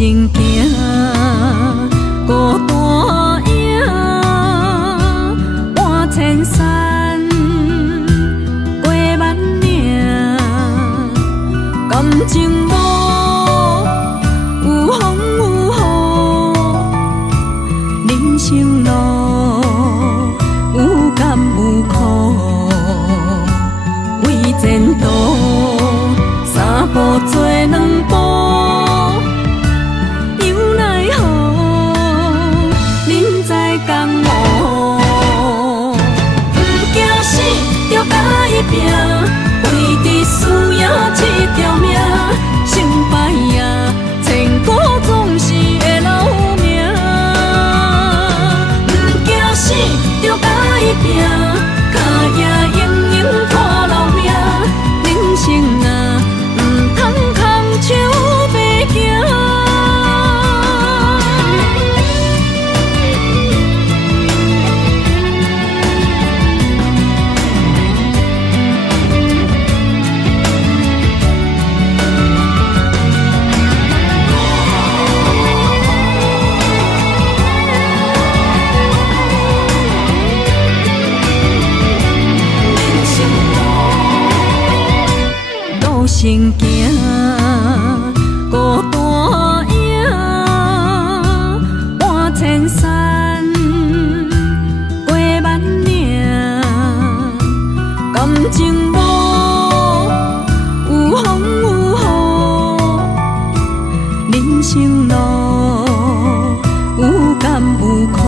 行行，孤单影，半千山，过万岭，感情无有风有雨，人生路有甘有苦，为前途三步做两步。拼，为伫输赢这条命，成败也千古总是会留名。不惊死，着甲伊拼，脚也硬硬看留名。人生啊，唔通空手白行。行行，孤单影，半千山，过万岭，感情无有风有雨，人生路有甘有苦，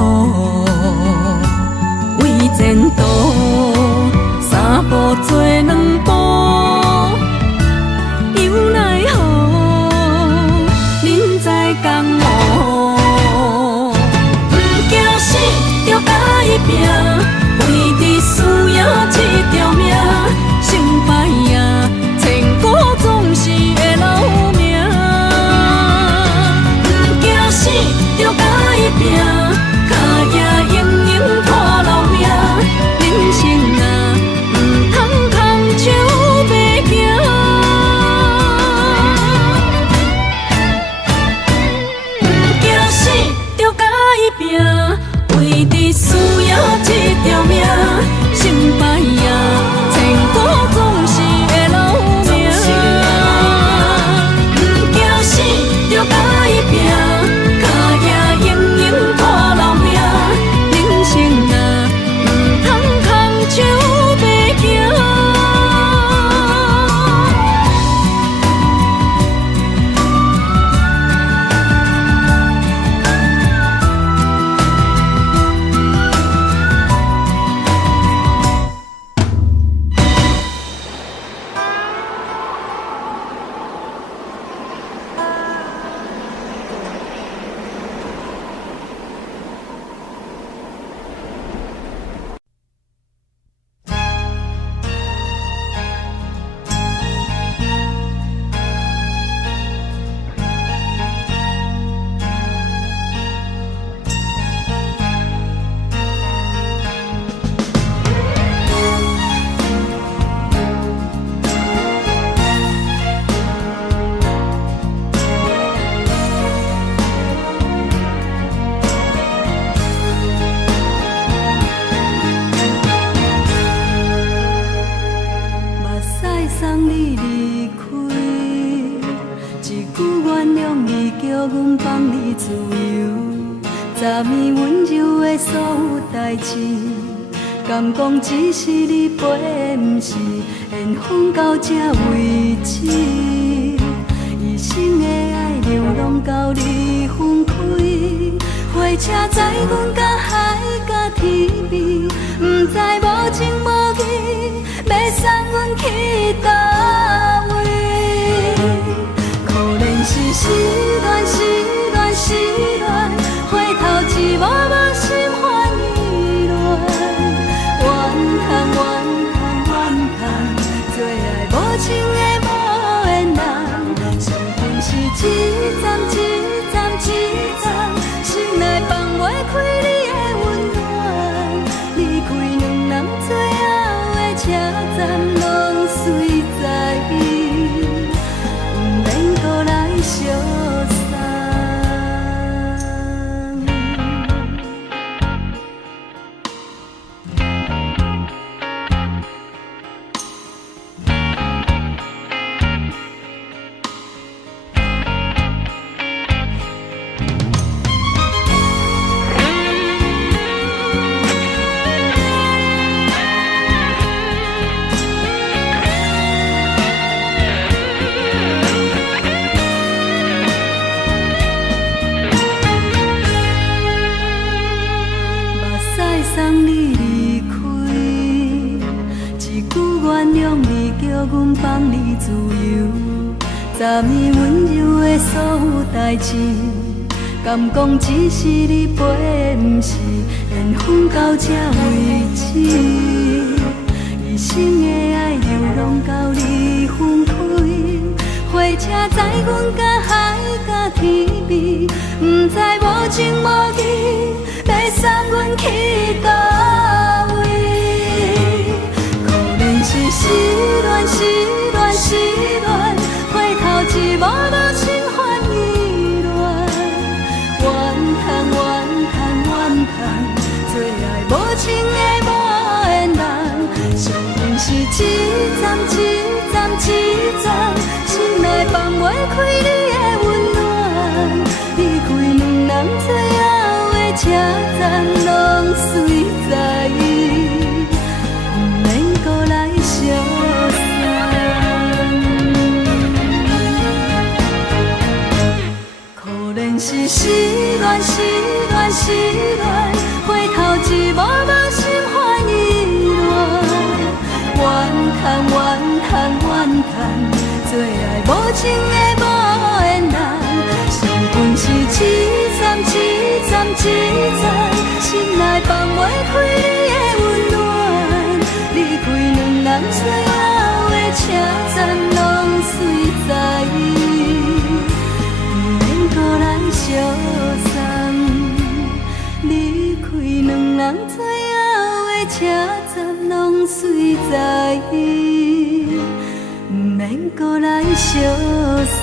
为前途三步做两步。拼，为伫输赢这条命，成败也千古总是会留名。不惊死，着甲伊拼，脚也硬硬看留名。人生啊，唔通空手白行。不惊死，着甲伊拼，为伫输赢这条命，成败也千古总是会留名。不惊死，着甲伊拼，脚也硬硬看留名。人生啊，唔通空手白行。敢讲只是你陪，不是缘分到这为止。一生的爱流浪到你分开，火车载阮甲海甲天边，不知无情无义，要送阮去倒位？可怜是失恋，失恋，失恋，回头一幕幕心烦意乱。最爱无情的无缘人，缘分是一站一站一站，心内放袂开你的温暖，离开两人最后的车站拢随在。昨暝温柔的所有代志，敢讲只是你陪，不是缘分到这为止。一生的爱流浪到你分开，火车载阮甲海甲天边，不知无情无义，要送阮去倒位？可怜是失恋，失恋，失恋，回头一幕幕心烦意乱，怨叹，怨叹，怨叹，最爱无情的无缘人，上恨是一站一站一站，心内放袂开你的温暖，离开两人最后的车站，拢随在意，不免搁来相送。可怜是失恋，失恋，失恋，回头一幕幕心烦意乱，怨叹，怨叹，怨叹，最爱无情的无缘人，上恨是一站一站一站，心内放袂开你的温暖，离开两人最后的车站，拢随在意，不免搁来相送。离开两人最后的车站，拢随在意，不免搁来相送。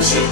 是等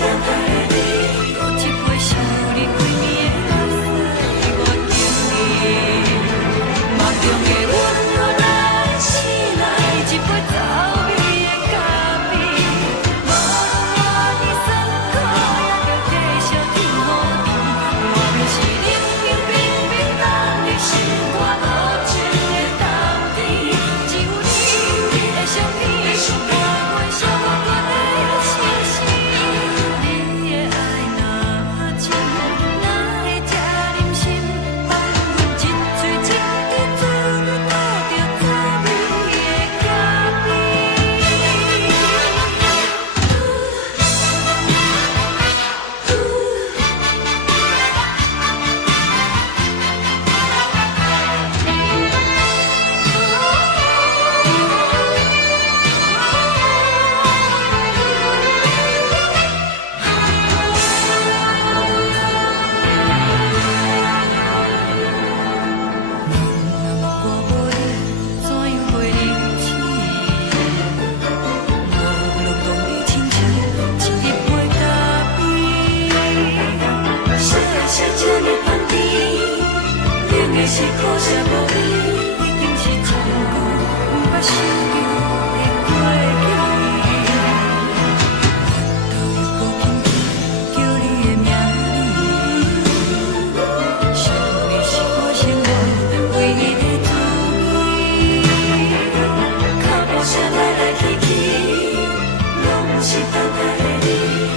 待的你，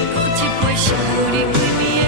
有一杯烧你规暝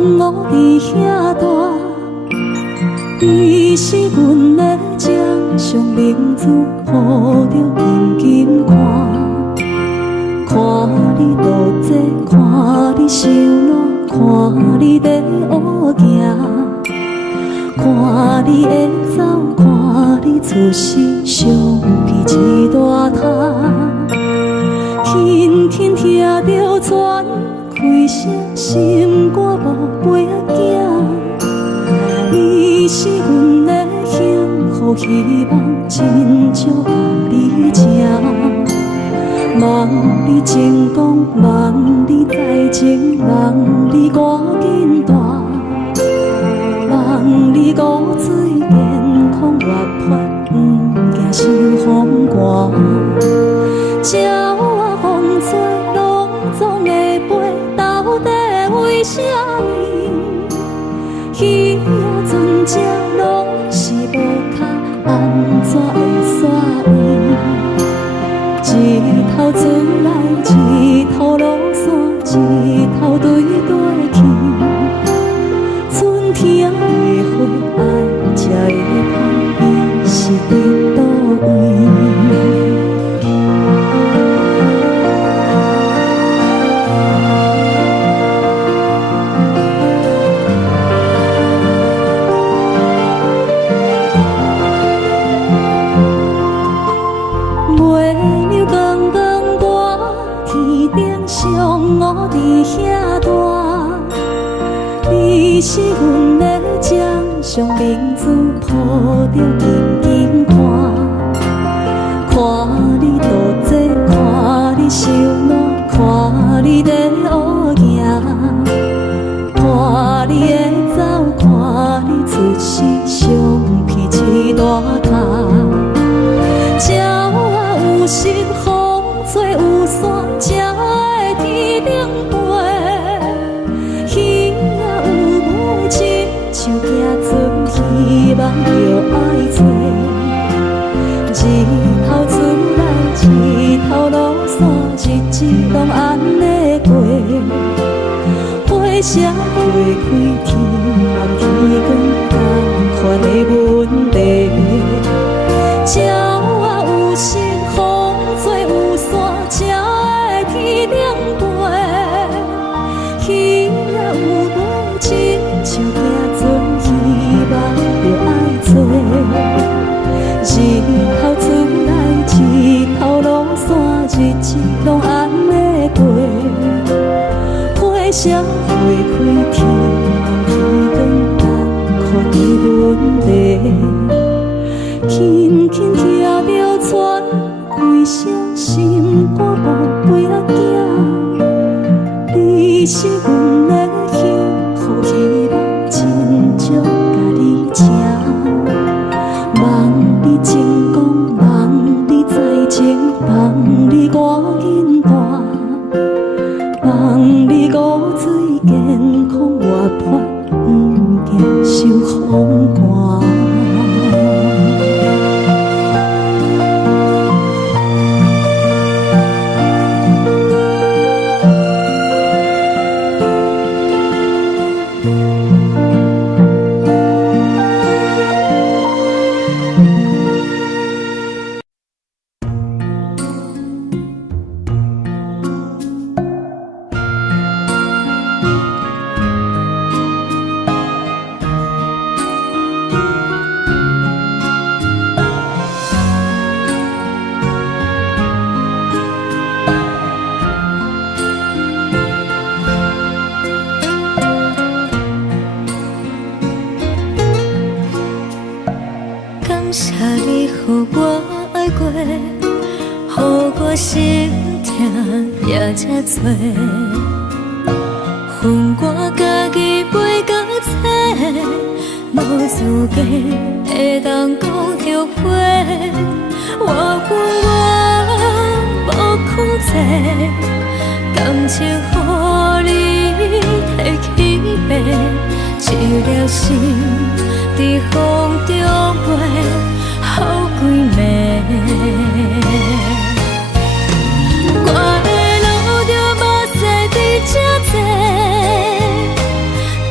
我伫遐大，你是阮的掌上明珠，抱着紧紧看，看你渡这，看你受难，看你在乌行，看你会走，看你出世，相披一大摊，轻轻听着船开声，心肝无飞仔囝，你是阮的幸福希望，真少甲你情，望你成功，望你再情，望你赶紧大，望你骨髓健康活泼，不惊受风寒，鸟仔风吹，拢总会飞，到底为什么？鱼仔船只拢是无脚，安怎会煞伊？一头船来，一头落山，一头对对去。春天的花爱吃的香，伊是伫倒位？我伫遐大，你是阮的掌上明珠，抱着紧紧看，看你渡这，看你受难，看你在乌行，看你会走，看你出世，相披一大摊，鸟仔有时风吹有伞，才会天顶飞，鱼仔有母亲像行船，希望着爱做。一头船来，一头落山，日子拢安尼过。花谢花开，天暗天光，同款的问题。鸟仔有时风吹有伞，才会天顶飞。鱼仔有母亲像行船，希望着爱做。一头船来，一头落山，日子拢安尼过。花谢花开，天暗天光，同款的问题。轻轻听着船开声，心肝无飞仔囝，你是阮的幸福希望，真少甲你请，望你成功，望你再情，望你赶紧大，望你骨髓健康活泼，不惊受风寒。感谢你，予我爱过，予我心痛也这多，恨我家己袂到切，无资格会当讲后悔。我无控制，感情予你摕去卖，一粒心伫风中飞，好几暝。我的路着目屎伫这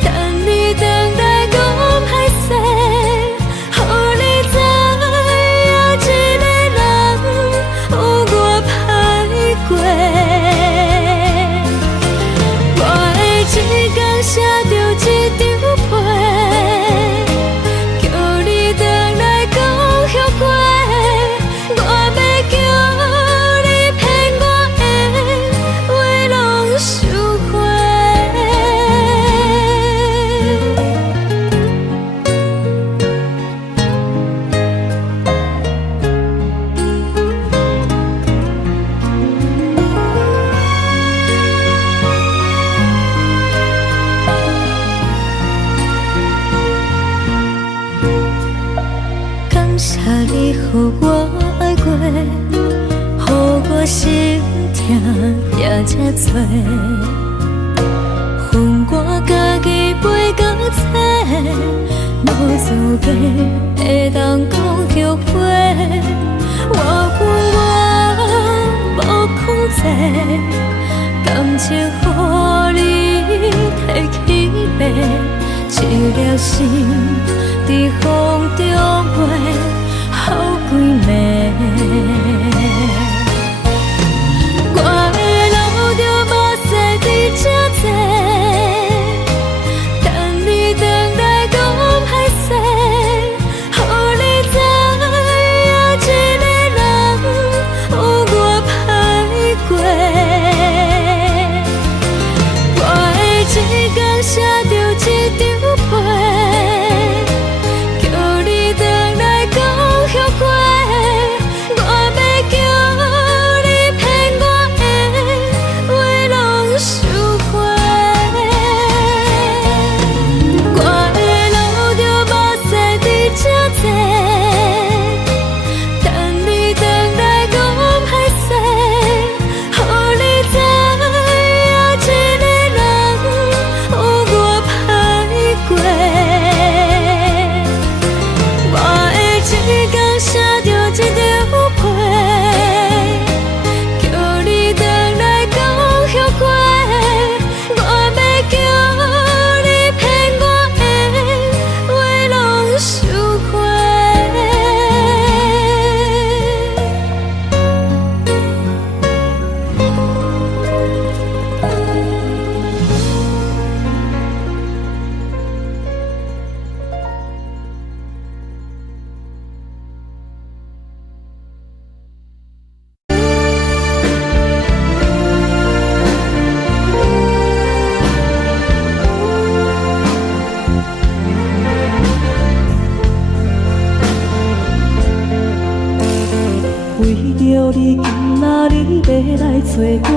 多，予我爱过，予我心痛也这多，恨我家己袂到切，无资格会当讲后悔。我恨我无控制，感情予你摕去卖，一粒心伫风中飞，好几暝。我的路着无细伫这多，等你回来讲歹势，予你知影一个人有我歹过。我的一天写着一张被，叫你回来讲后悔。我要叫你骗我的话拢收回。我的路着无细伫这多，等你回来讲歹势，予你知影一个人有我歹过。我的一天写着一张被，叫你回来讲后悔。我要叫你骗我的话拢收回。为着你今仔日要来找我，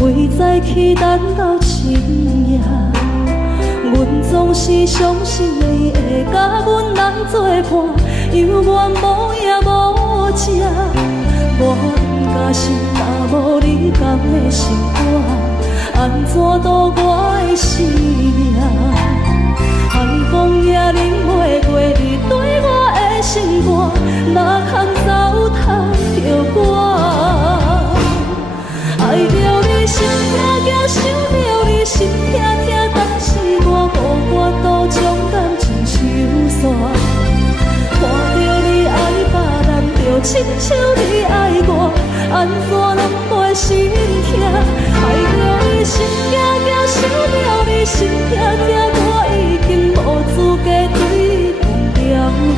为早起等到深夜，阮总是相信你会甲阮来作伴，犹原无影无迹。我毋甘心，若无你甘的心肝，安怎度我的生命？寒风也忍袂过你对我的心肝，哪通糟蹋着我？爱着你心痛痛，想着你心痛痛，但是我无法度将感情收煞。看着你爱别人，就亲像你爱我，安怎拢袂心痛？爱着你心惊惊，想着你心痛痛，我已经无资格对你讲条命。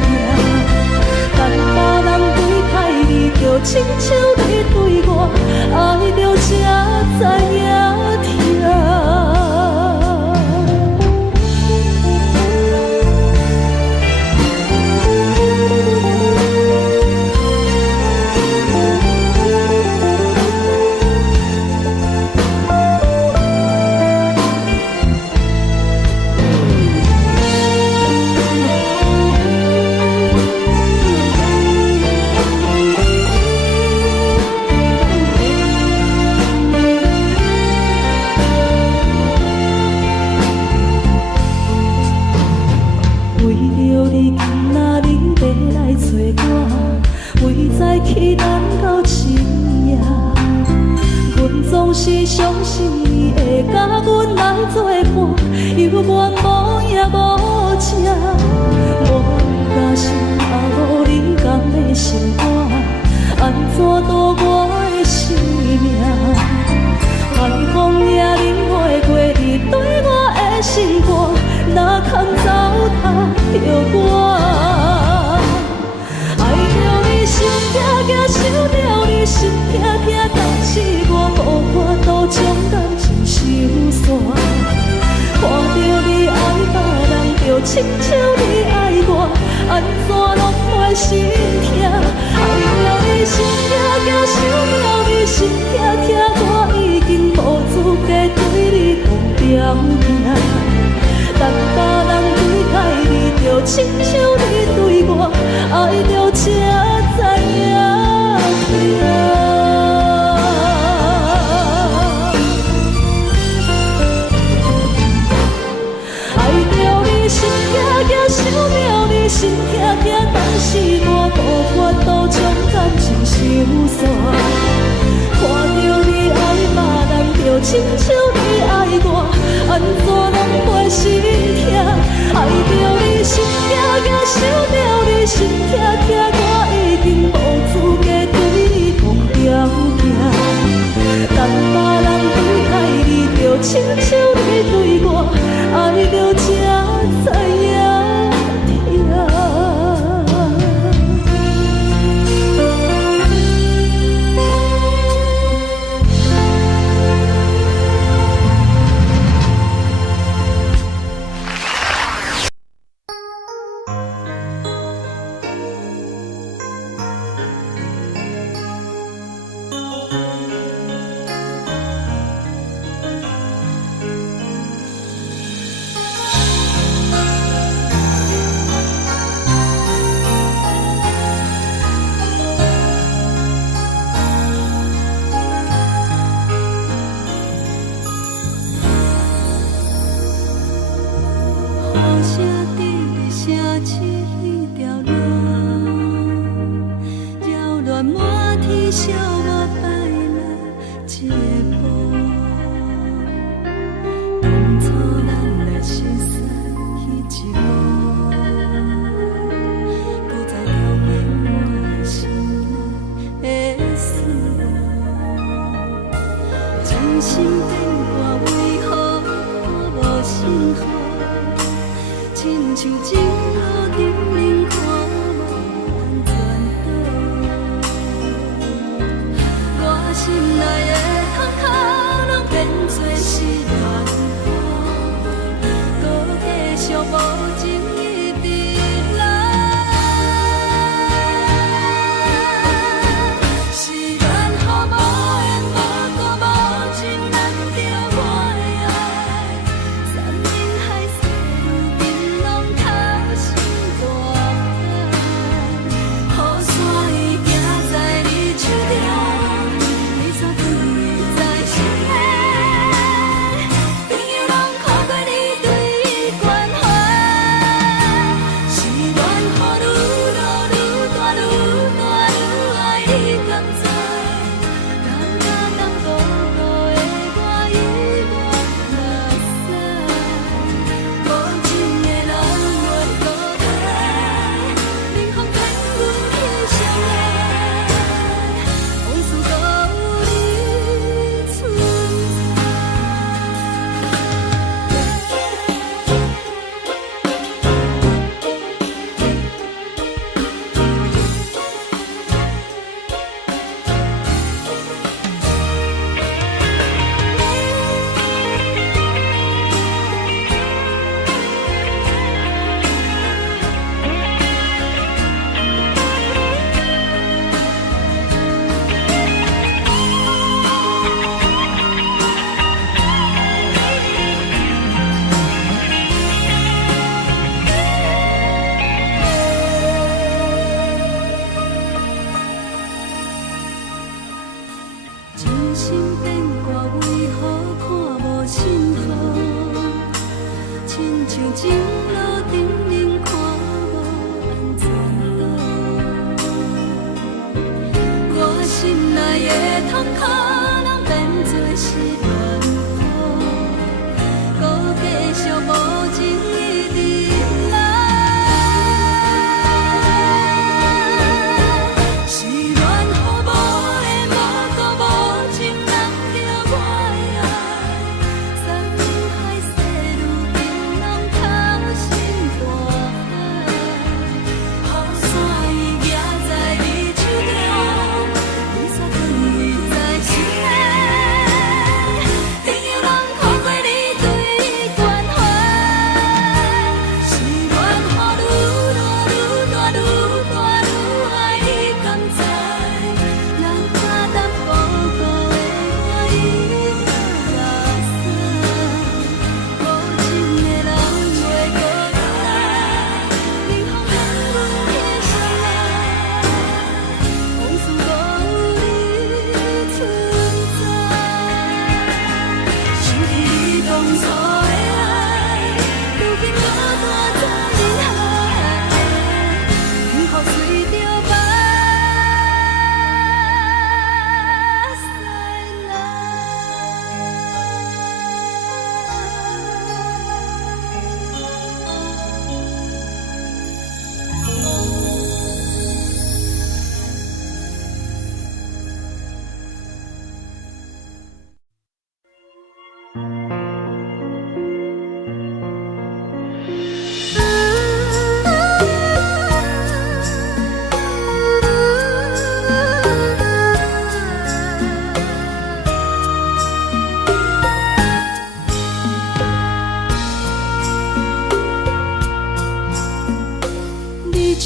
等别人对待你，就亲像你对我，爱着才知影疼。去等到深夜，阮总是相信你会甲阮来作伴，犹原无影无迹。我不甘心，若无你甘的心肝，安怎度我的生命？寒风也忍袂过你对我的心肝，哪通糟蹋着我？心痛痛，想着你心痛痛，但是我无法度将感情收煞。看着你爱别人，就亲像你爱我，安怎拢袂心痛？爱着你心痛痛，想着你心痛痛，我已经无资格对你讲条命。等别人对待你，就亲像你对我，爱着才。心痛痛，但是我无法度将感情收煞。看着你爱别人，就亲像你爱我，安怎拢袂心痛？爱着你心痛痛，想着你心痛痛，我已经无资格对风条行。但别人对待你，就亲像你对我，爱着才知影痛。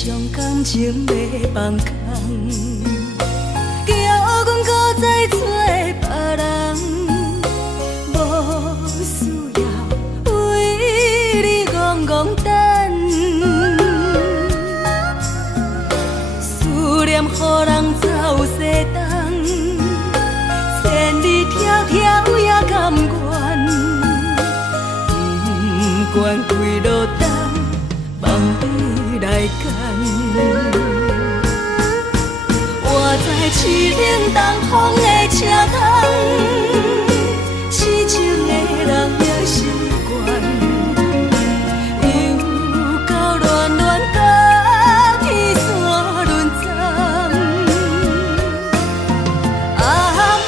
将感情要放空，叫阮搁再找别人，无需要为你戆戆等。思念予人走西东，千里迢迢也甘愿，不管几落冬。梦比来干，我在市冷东风的车窗，痴情的人也习惯，又到恋恋甲天山沦陷，啊，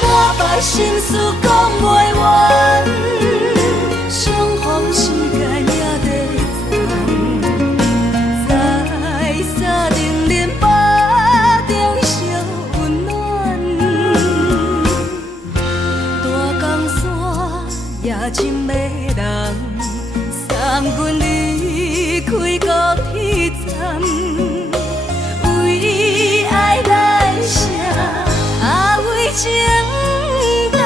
满腹心事讲袂完，相逢时间也在站。真迷人，送阮离开高铁站，为爱来写，啊为情动。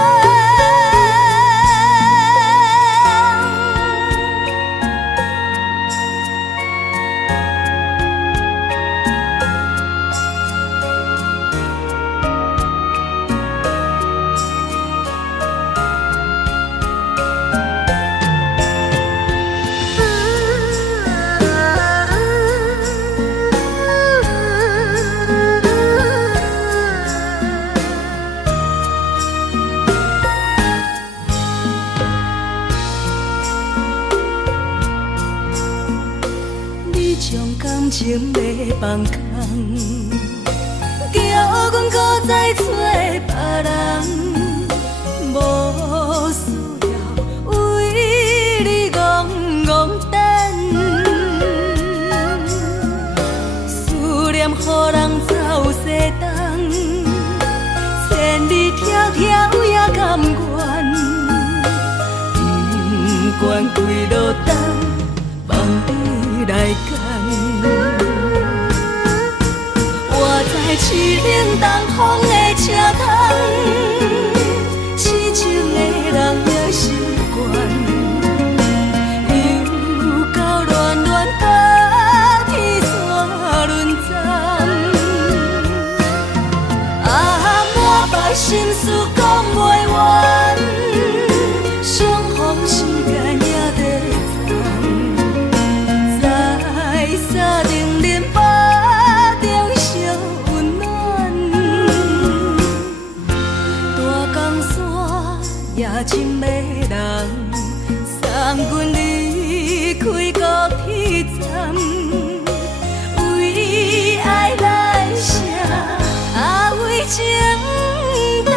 情要放空，叫阮搁再找别人，无需要为你戆戆等。思念予人走西东，千里迢迢也甘愿，不管几落冬，梦比来干。在市冷东风的车窗，痴情的人也习惯，又到恋恋甲天山沦陷，啊，满腹心事讲袂完，相逢时间也在站，在山顶林北。也真迷人，送阮离开高铁站，为爱来写，啊为情动。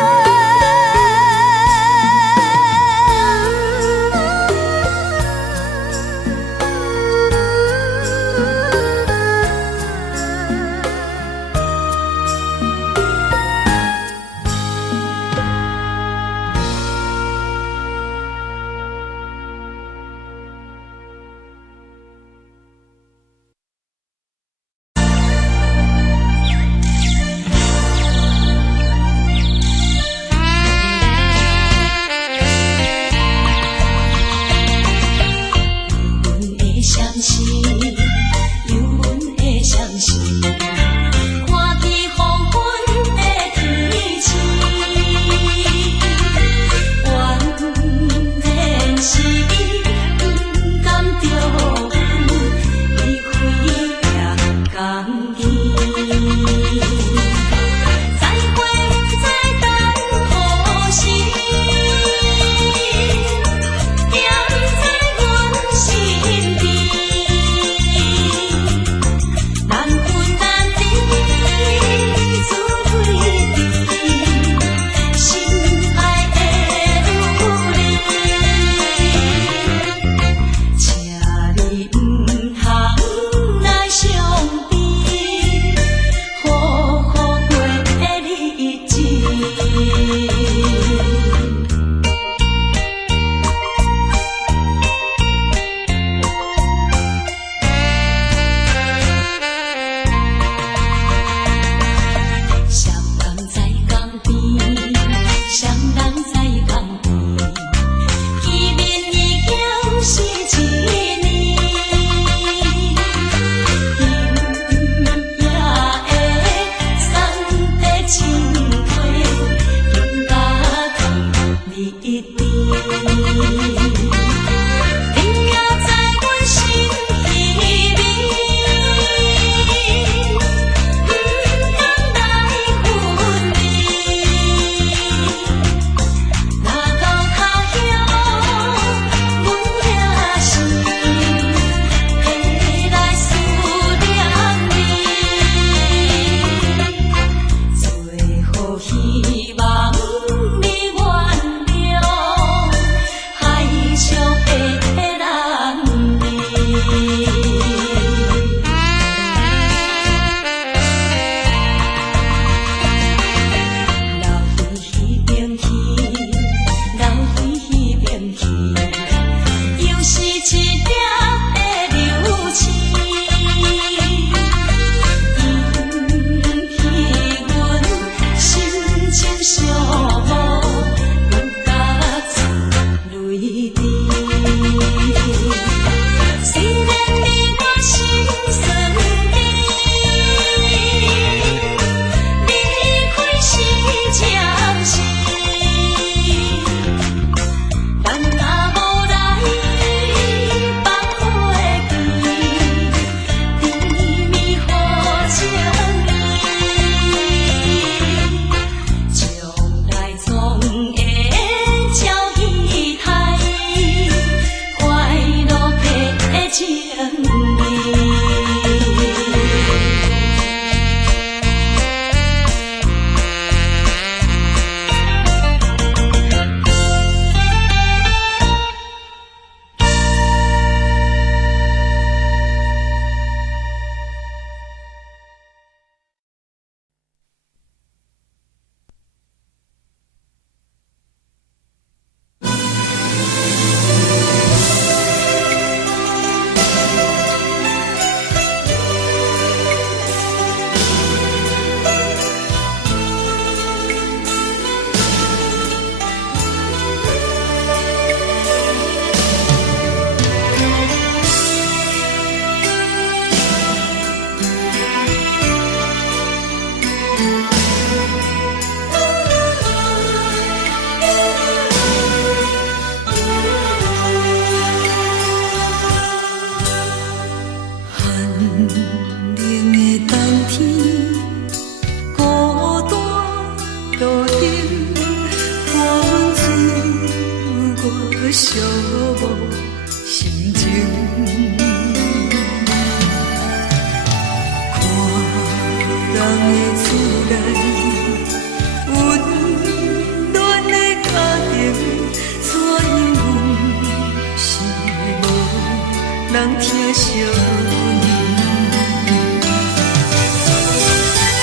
年。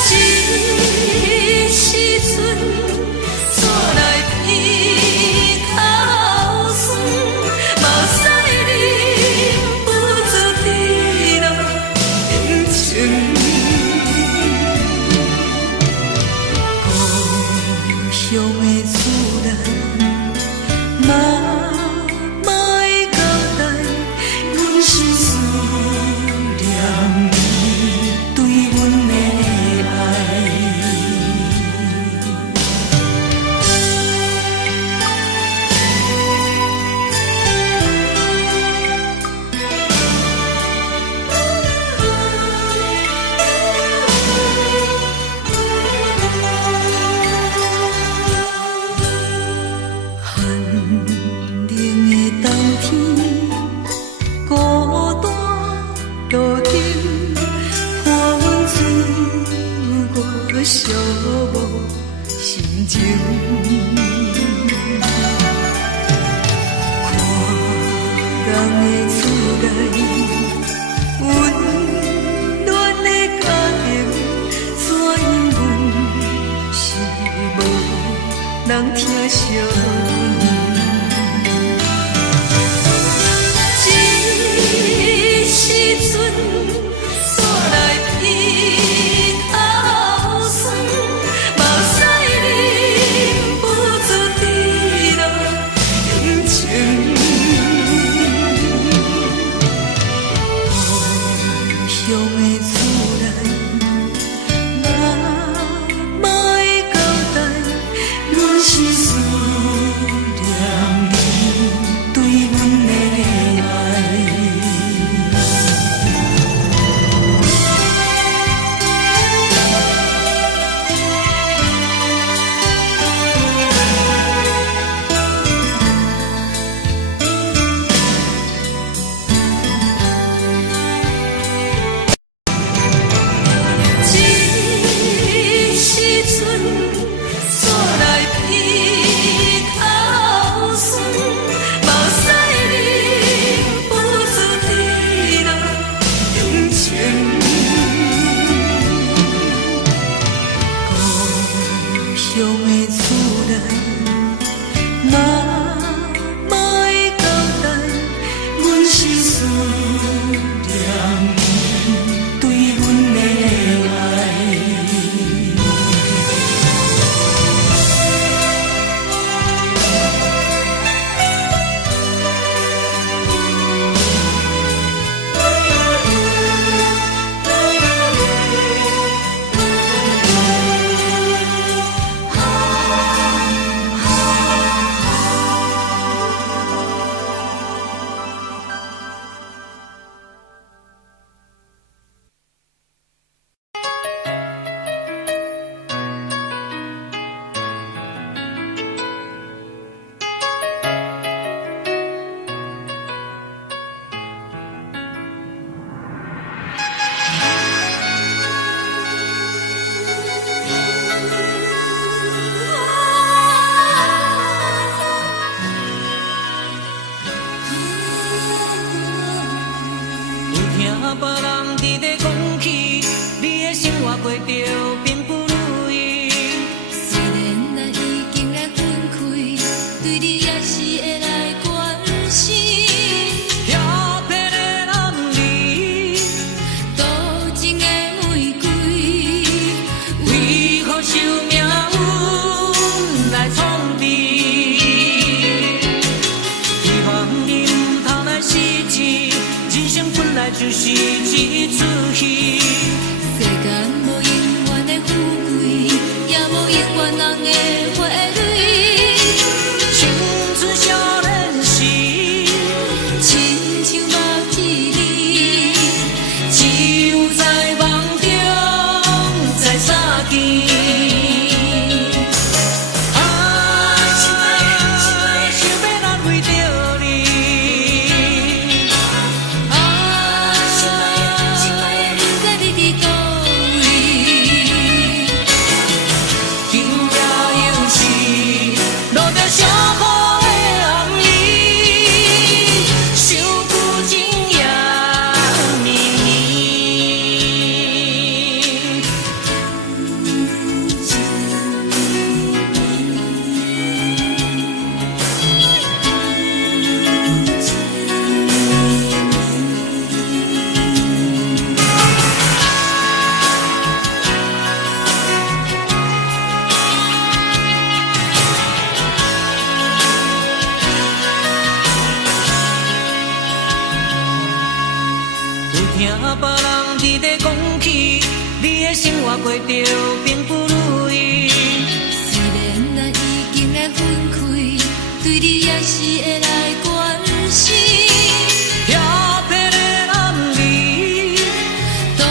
这时阵煞来鼻口酸，嘛使忍不住滴落眼睛。故乡的思念，嘛嘛会交代，阮是思念你对阮的爱。寒冷的冬天，孤单路灯，伴阮走过寂寞心情。看人的厝内，温暖的家庭，怎因阮是无人疼惜？这时阵煞来鼻口酸，嘛使忍不住滴落眼睛。故乡的思念，嘛嘛会交代，阮是思念你对阮的爱。这时阵煞来鼻口酸，嘛使忍不住滴落眼睛。故乡的思念，嘛嘛会交代，阮是思念你对阮的爱。听别人伫咧讲起，你的生活过着并不如意。虽然咱已经来分开，对你也是会来关心。遐撇的男儿，多情的玫瑰，为何受命运来创治？希望你唔通来失志，人生本来就是一出戏。世间无永远的富贵，也无永远人的花蕊。青春少年时，亲像目翕你，只有在梦中才相见。心爱的，不知你伫倒有听别人伫咧讲起，你的生活过着并不如意。虽然咱已经会分开，对你也是会来关心。调皮的男儿，多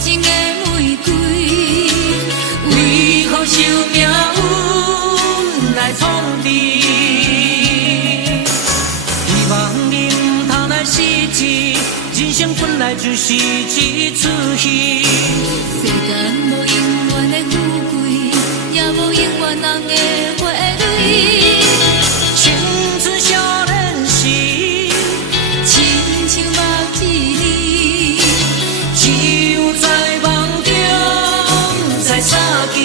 情的玫瑰，为何受命运来创治？希望你唔通来失志，人生本来就是一出戏。世间无永远的富贵，也无永远人的花蕊。青春少年时，亲像目一日，只有在梦中才相见。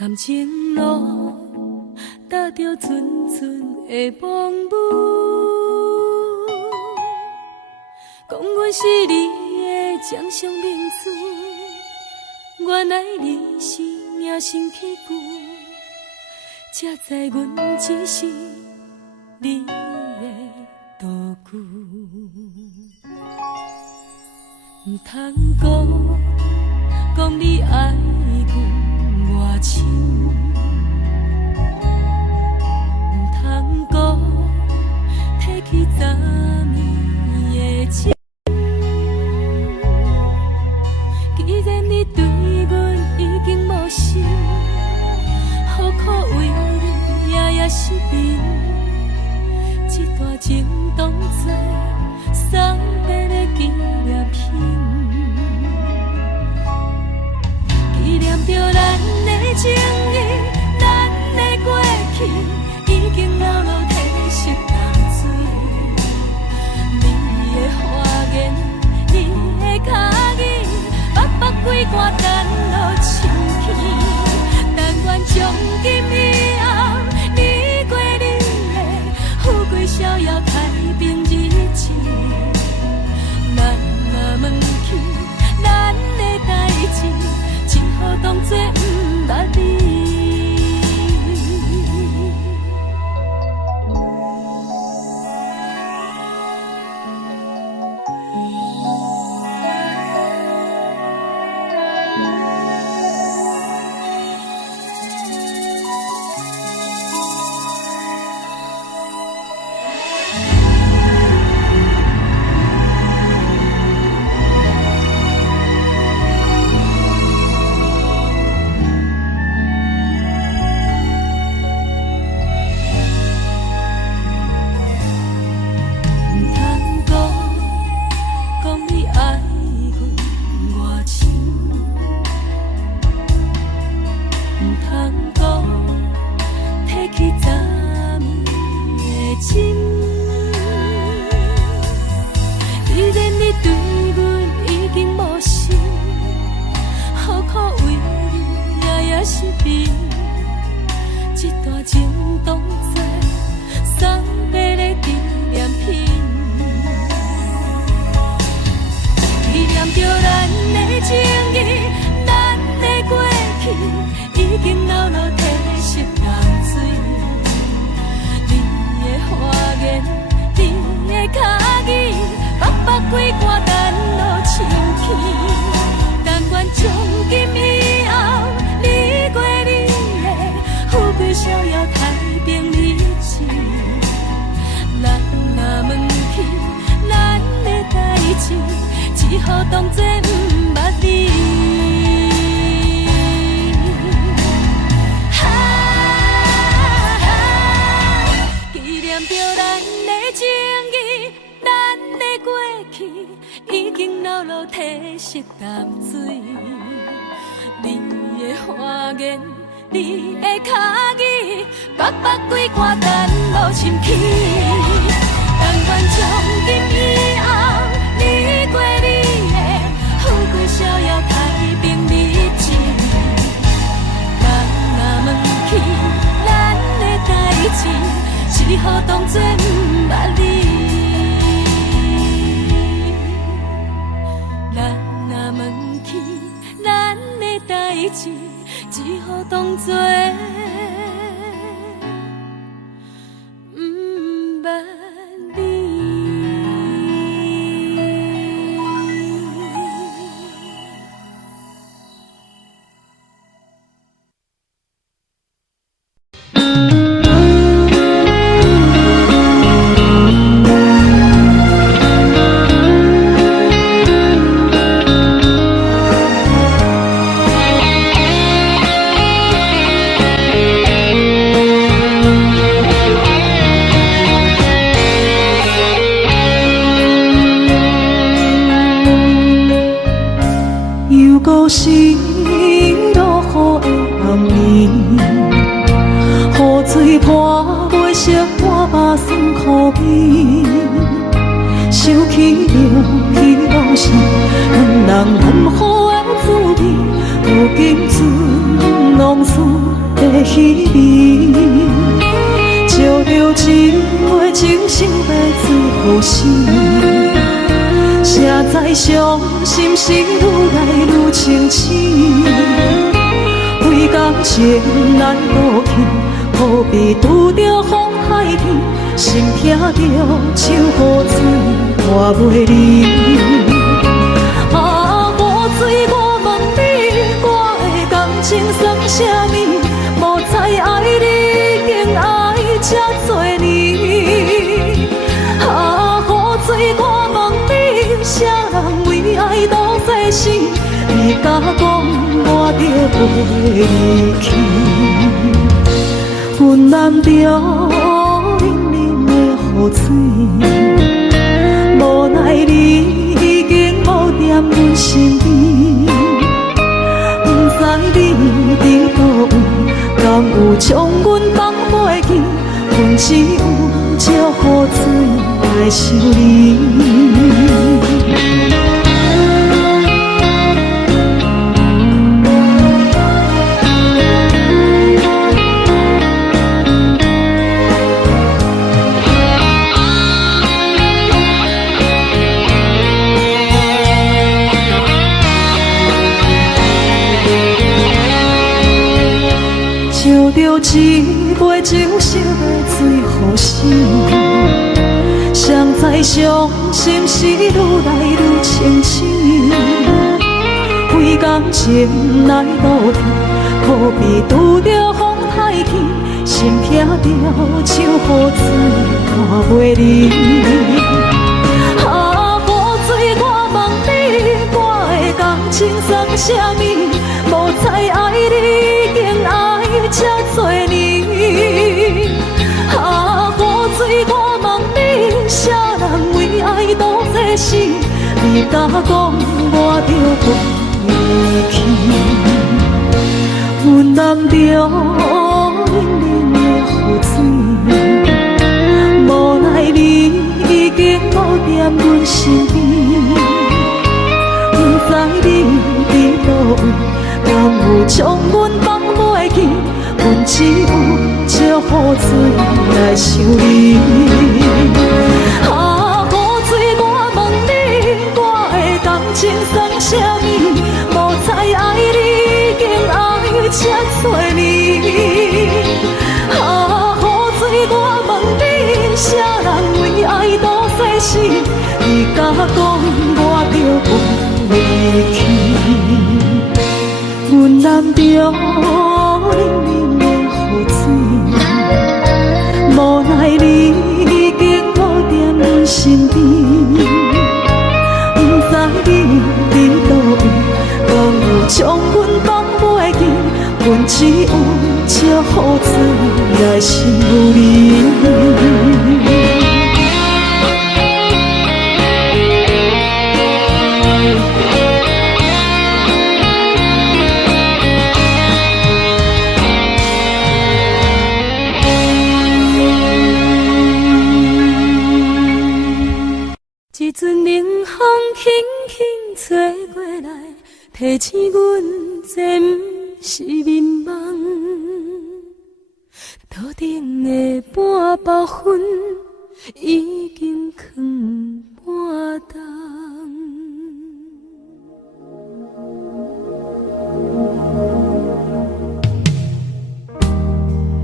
感情路踏着阵阵的风雨，讲阮是你的掌上明珠，原来你是命生起句，才知阮只是你的道具。唔通讲你爱阮偌深，唔通讲提起昨暝的情。既然你对阮已经无心，何苦为你夜夜失眠？这段情当作送别的纪念品。纪念着咱的情谊，咱的过去，已经流落褪色淡水。你的花言，你的脚语，白白几挂等落深去。但愿从今以后，你过你的富贵逍遥太平日子。咱若问起咱的代志，只好当作不捌你。只好当作不捌你。纪念着咱的情谊，咱的过去已经流落褪色淡水。你的花言，你的脚语，白白几挂等落深去。但愿从今以后，你过你的富贵逍遥太平日子。咱若问起咱的代志，只好当作不捌你。咱若问起咱的代志，只好当作是落雨的暗暝，雨水泼袂湿我目酸苦味，想起了彼拢是两人难好的滋味，如今春拢输。气味，照着一杯情深的水予醒，谁知伤心事愈来愈清醒，为感情来倒去，何必拄着风海天，心痛着像雨水拖袂离。啊，雨水，我问你，我的感情算啥物？无再爱你，竟爱这多年。啊，雨水，我问你，啥人为爱赌这生？你敢讲我着袂离去？阮难着冷冷的雨水，无奈你已经无踮阮身边，不知你伫倒位，敢有将阮放袂记？阮只有借雨水来想你。照着一杯情深的水予醒，谁知伤心事愈来愈清醒，为感情来倒腾，何必拄着风海天，心痛着像雨水拖袂离。啊，雨水，我问你，我的感情算啥物？无再爱你，竟爱这多年。啊，雨水，我问你，啥人为爱赌这生？你敢讲我着袂离去？阮难着冷冷的雨水，无奈你已经无踮阮身边，不知你伫倒位，敢有将阮放袂记？阮只有借雨水来想你。啊，雨水，我问你，我的感情算啥物？无再爱你，竟爱这多年。啊，雨水，我问你，啥人为爱赌这生？你敢讲我着袂离去？阮难着冷冷的雨水，无奈你已经无踮阮身边，不知你伫倒位，敢有将阮放袂记？阮只有借雨水来想你。一阵冷风轻轻吹过来，提醒阮这不是眠梦。头顶的半包云已经藏半冬。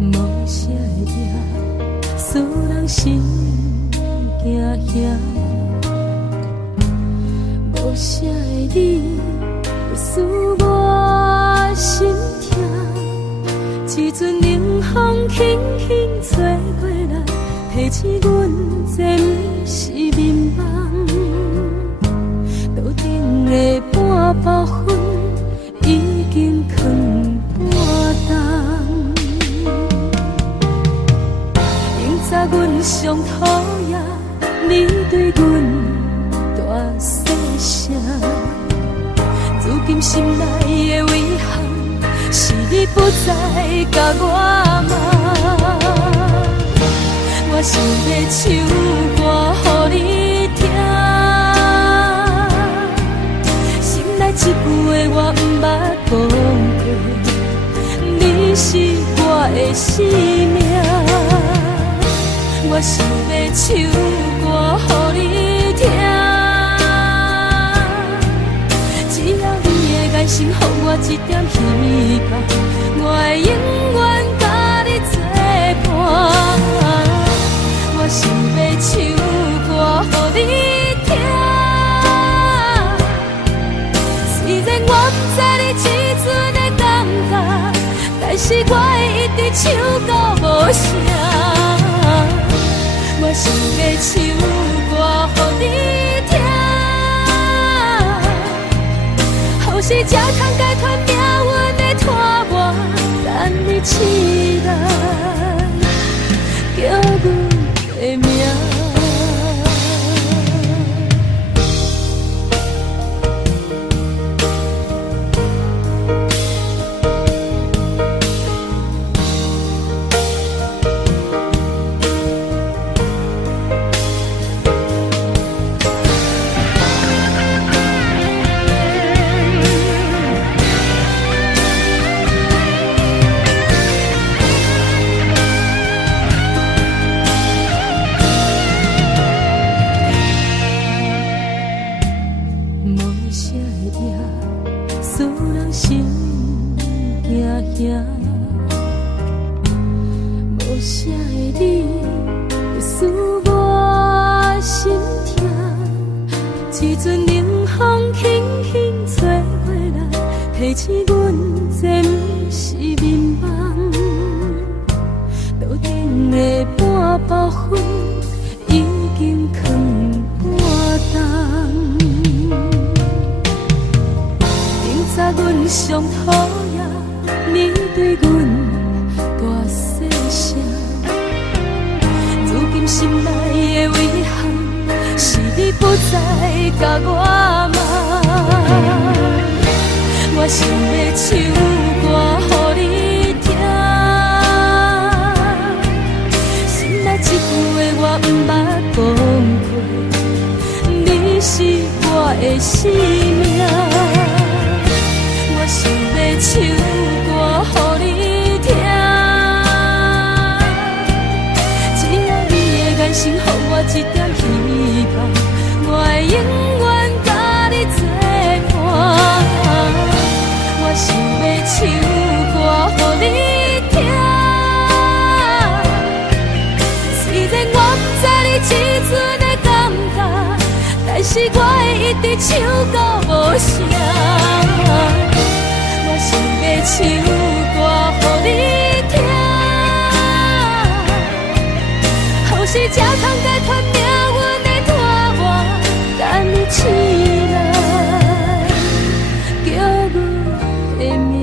无啥会赢，使人心惊惊。无啥的你，使我心痛。一阵冷风轻轻吹过来，提醒阮这不是眠梦。头顶的半包云已经藏半冬。明早阮上讨厌你对阮大细声，如今心内的遗憾，是你不再甲我骂。我想要唱歌予你听，心内一句话我毋捌讲过，你是我的生命。我想要唱歌予你听，只要你的眼神予我一点希望，我会永远甲你作伴。我想要唱歌予你听，虽然我不知你这阵的感觉，但是我会一直唱到无声。我想要唱歌予你听，后世才通解脱命运的拖磨，等你起来叫阮的名。无啥的你，会使我心痛。一阵冷风轻轻吹过来，提醒阮这不是眠梦。头顶的半包云已经藏半冬。明早阮上讨厌你对阮大细声，如今心内的遗憾，是你不再甲我问。我想要唱歌予你听，心内一句话我不捌讲过，你是我的生命。我想要唱歌予你听，只要你的眼神予我一点希望，我会永远甲你作伴。我想要唱歌予你聽，雖然我不知你這陣的感覺，但是我會一直唱到無聲。我想要唱歌予你聽，後世才通解脫命運的拖磨，等你起來叫阮的名。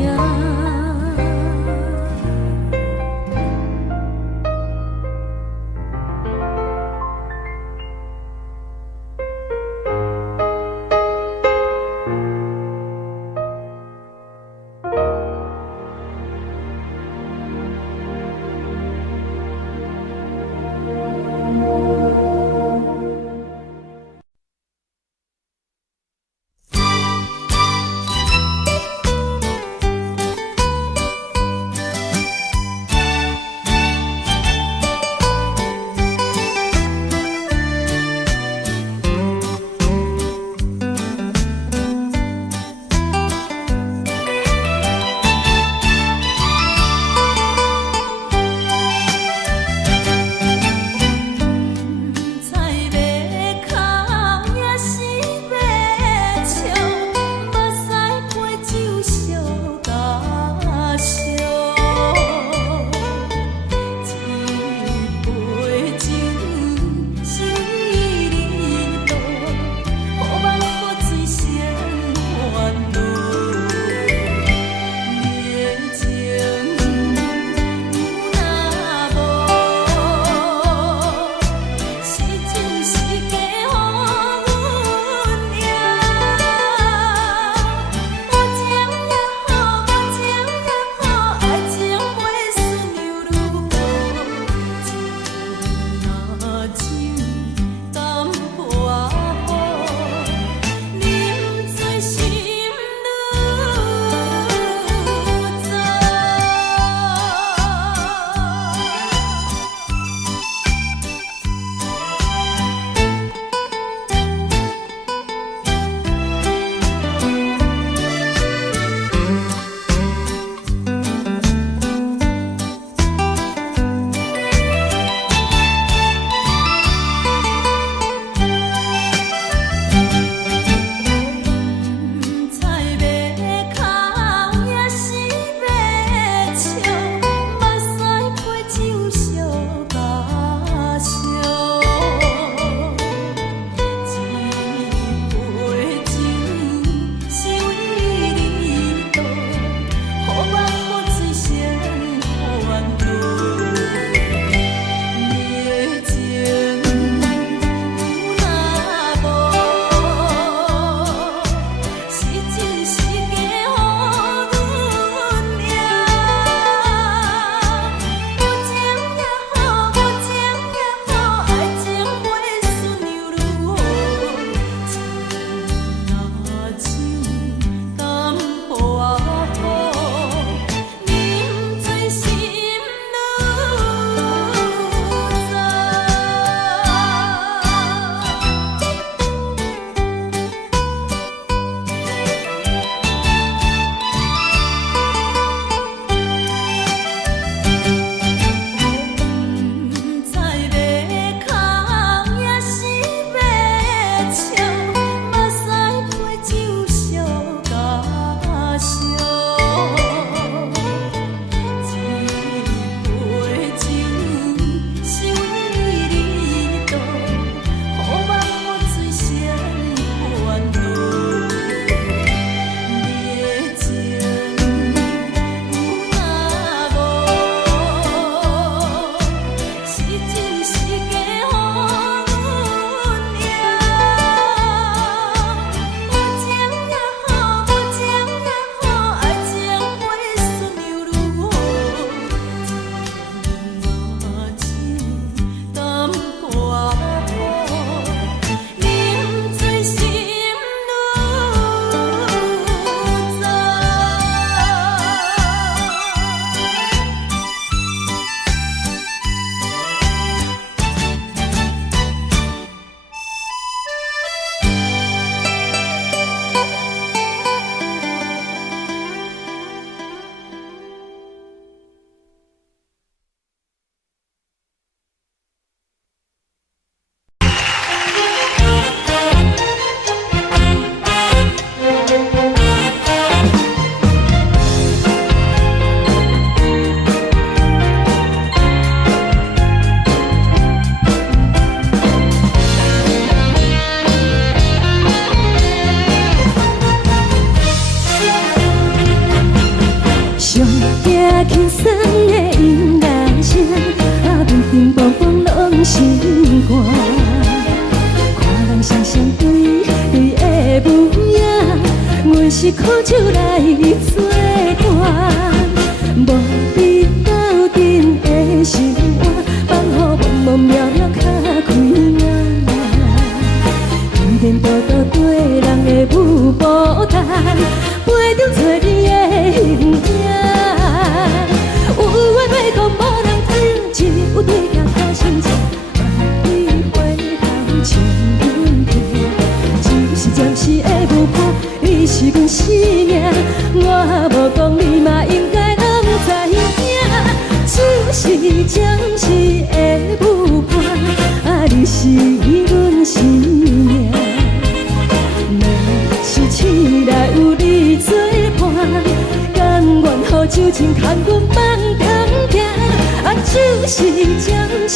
就是暂时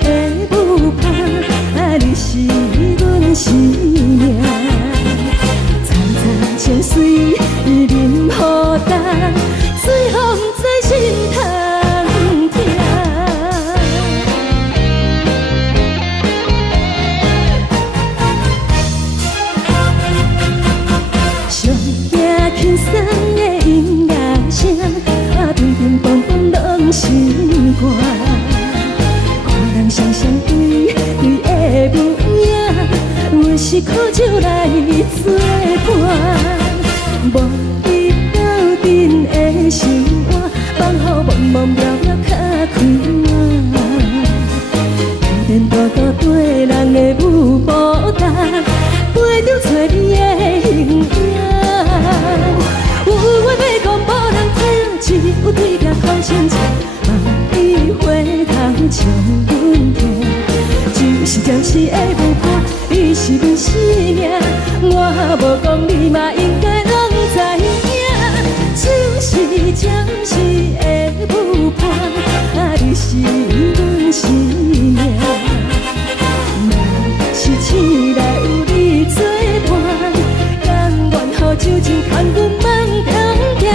的舞伴，你是阮生命。层层情水任何担，水风在心通听。上听轻松的音乐声，乒乒乓乓拢心肝。看人双双对对的模样，阮是苦酒来作伴。无你斗阵的心肝，放乎茫茫渺渺较开满。颠颠倒倒对人的舞步担，陪着找你的形影。有话要讲无人听，只有对镜头前唱，梦里花香将阮听。就是暂时的舞伴，你是阮生命。我无讲你嘛应该拢知影，就是暂时的舞伴，你是阮生命。若是醒来有你作伴，甘愿予酒精牵阮梦中行。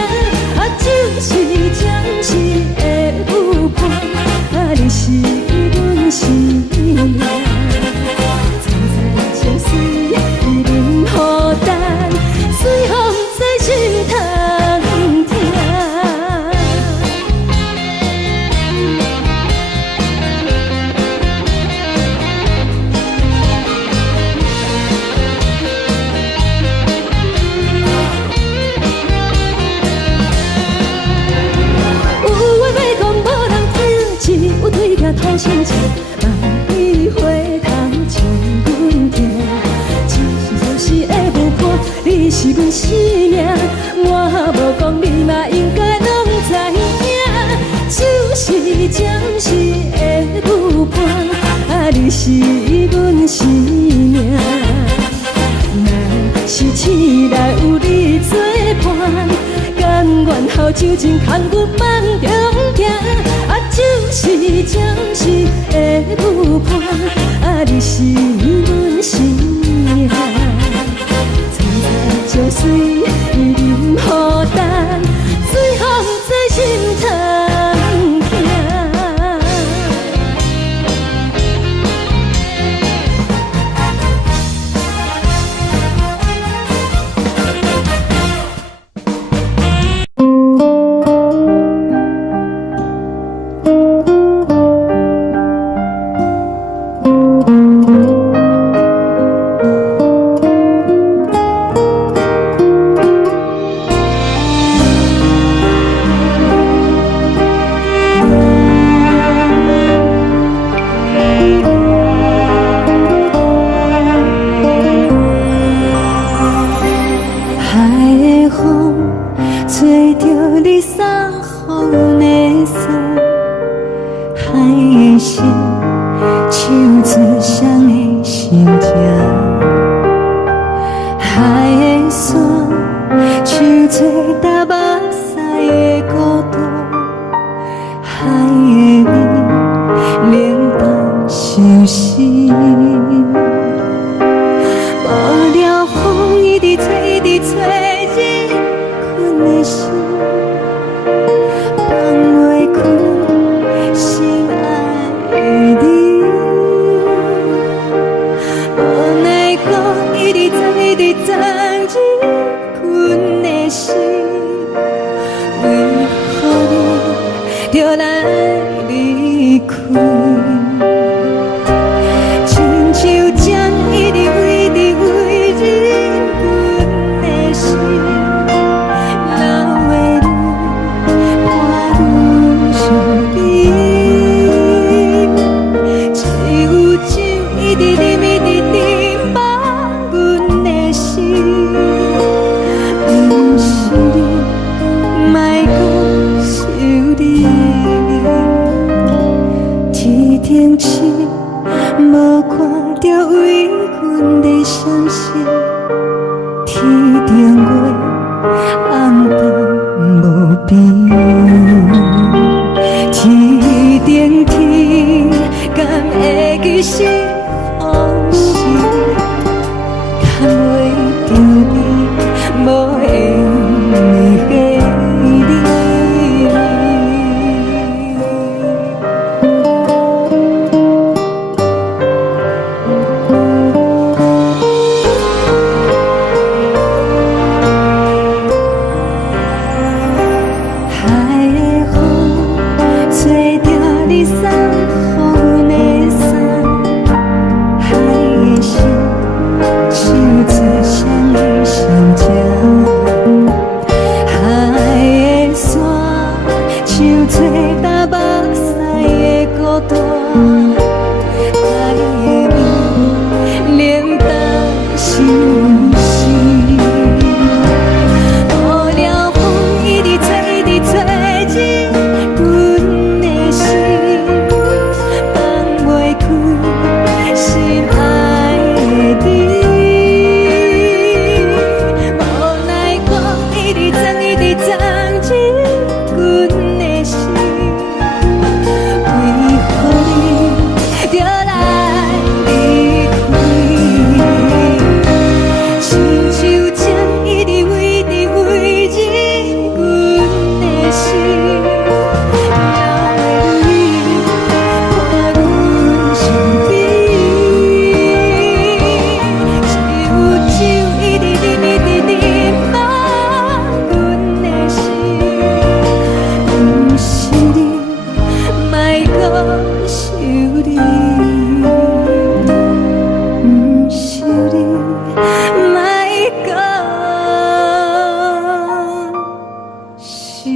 就是暂时的舞伴，你是阮生命。层层情水任何担，水风在心通听。有对镜头前唱，梦里花香将阮听。就是的舞伴，你是阮生命。我无讲你嘛应该拢知影，就是暂时的舞伴，你是阮生命。若是醒来有你作伴，甘愿予酒精牵阮梦中行。就是暂时的舞伴，你是阮生命。层层情水任何担，水风在心通听。做干目屎的孤单，爱的味冷淡心事。雨了风一直吹，一直吹入阮的心，放袂开心爱的你。无奈光一直装，一直装入阮的心，为何你就来离开？亲像针一直围直围入阮的心，了的你看阮伤悲，一有酒一直啉一直啉满阮的心，不是你，莫搁想你，不是你，莫搁想你。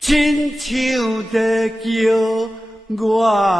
亲像在叫我的。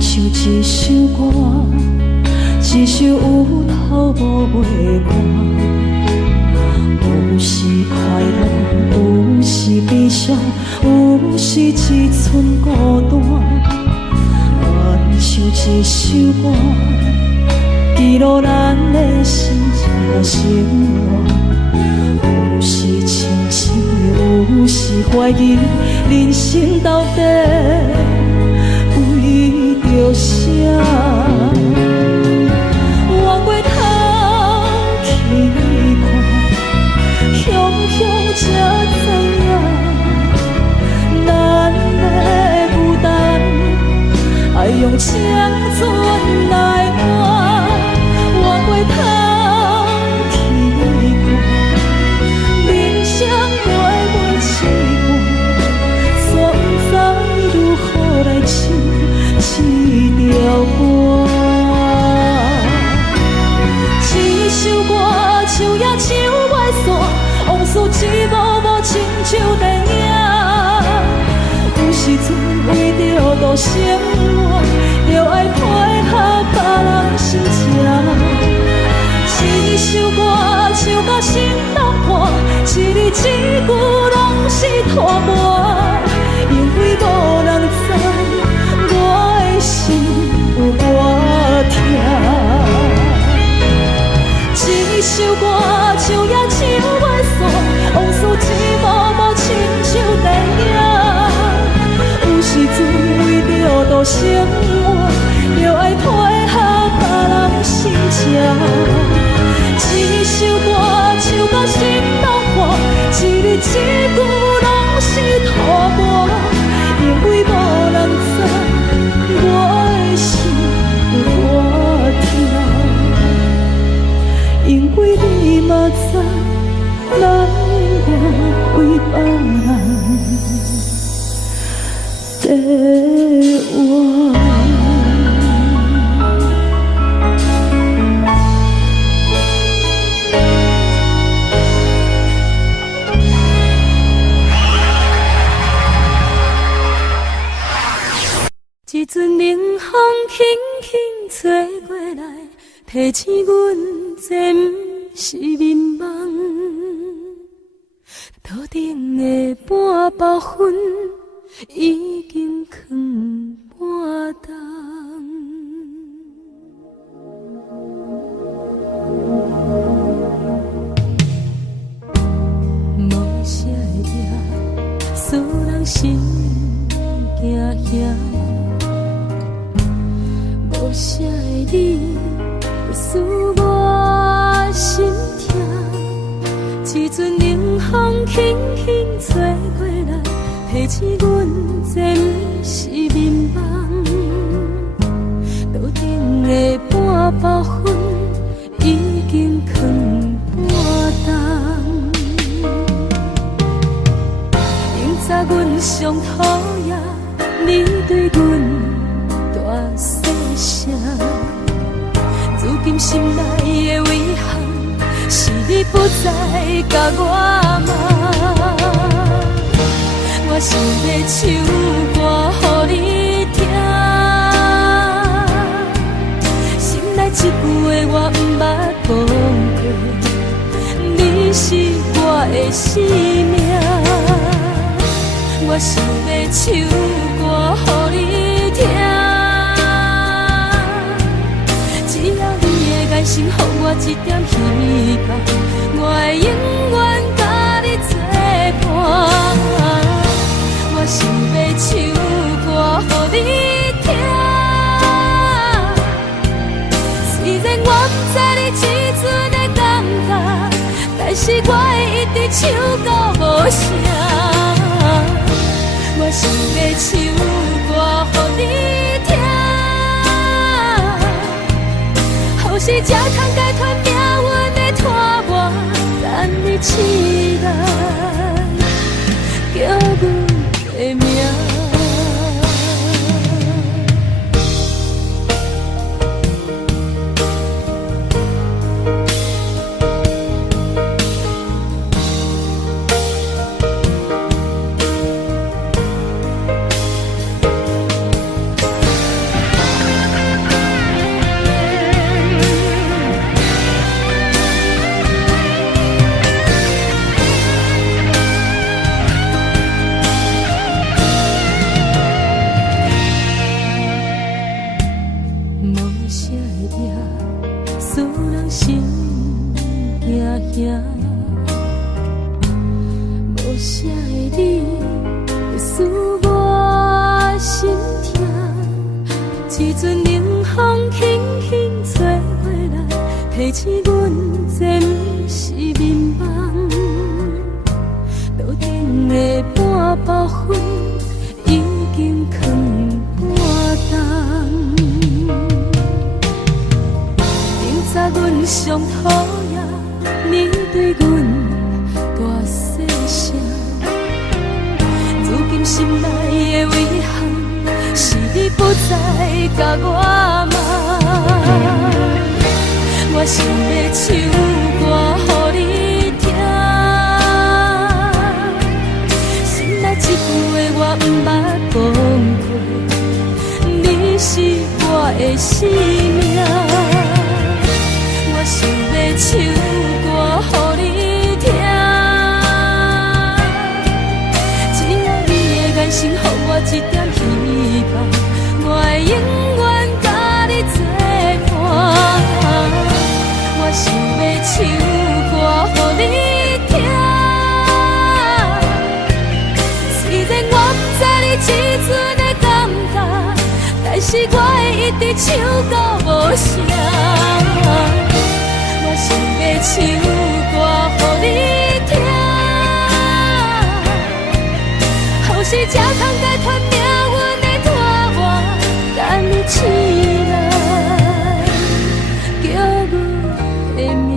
像一首歌，一首有头无尾歌，有时快乐，有时悲伤，有时一寸孤单。像一首歌，记录咱的心情生活，有时清醒，有时怀疑，人生到底为着啥？我过头去看，雄雄才知影，咱的负担爱用青春来换。我过头去看，人生月七半，煞不知如何来唱这条歌。一首歌唱也唱袂煞，往事一幕幕亲像电影。有时阵为着度生活，就爱配合别人心情。一首歌唱到心落汗，一字一句拢是拖磨，因为无人知我的心有多痛。一首歌唱也唱袂煞，往事一幕幕亲像电影。有时阵为着度生活，就爱配合别人心情。一首歌唱到心落汗，一字一句拢是拖磨，因为无人知我的心有多痛。因为你嘛知，咱我为别人在活。一阵冷风轻轻吹过来，提醒阮这不是眠梦。头顶的半包云已经藏半冬。无啥会夜，使人心惊惊。无啥的你，使我心痛。一阵冷风轻轻吹过来，提醒阮这不是眠梦。头顶的半包云已经藏半冬。明早阮上讨厌你对阮大细声，如今心内的遗憾，是你不再甲我骂。我想要唱歌予你听，心内一句话我不捌讲过，你是我的生命。我想要唱歌予你听，只要你会甘心，予我一点希望，我会永远甲你作伴。我想要唱歌予你听，虽然我不知你这阵的感觉，但是我会一直唱到无声。我想要唱歌予你听，后世才通解脱命运的拖磨，等你期待叫阮的名。钱，阮这不是眠梦。桌顶的半包粉已经藏半冬。明早阮上讨厌你对阮大细声，如今心内的遗憾是你不再甲我骂。我想要唱歌予你听，心内一句话我不捌讲过，你是我的生命。我想要唱歌予你听，只要你的眼神予我一点希望，我会永远甲你作伴。我想要唱歌予你听，虽然我不知你这阵的感觉，但是我会一直唱到无声。我想要唱歌予你听，后世才通解脱命运的拖磨，等你醒来叫阮的名。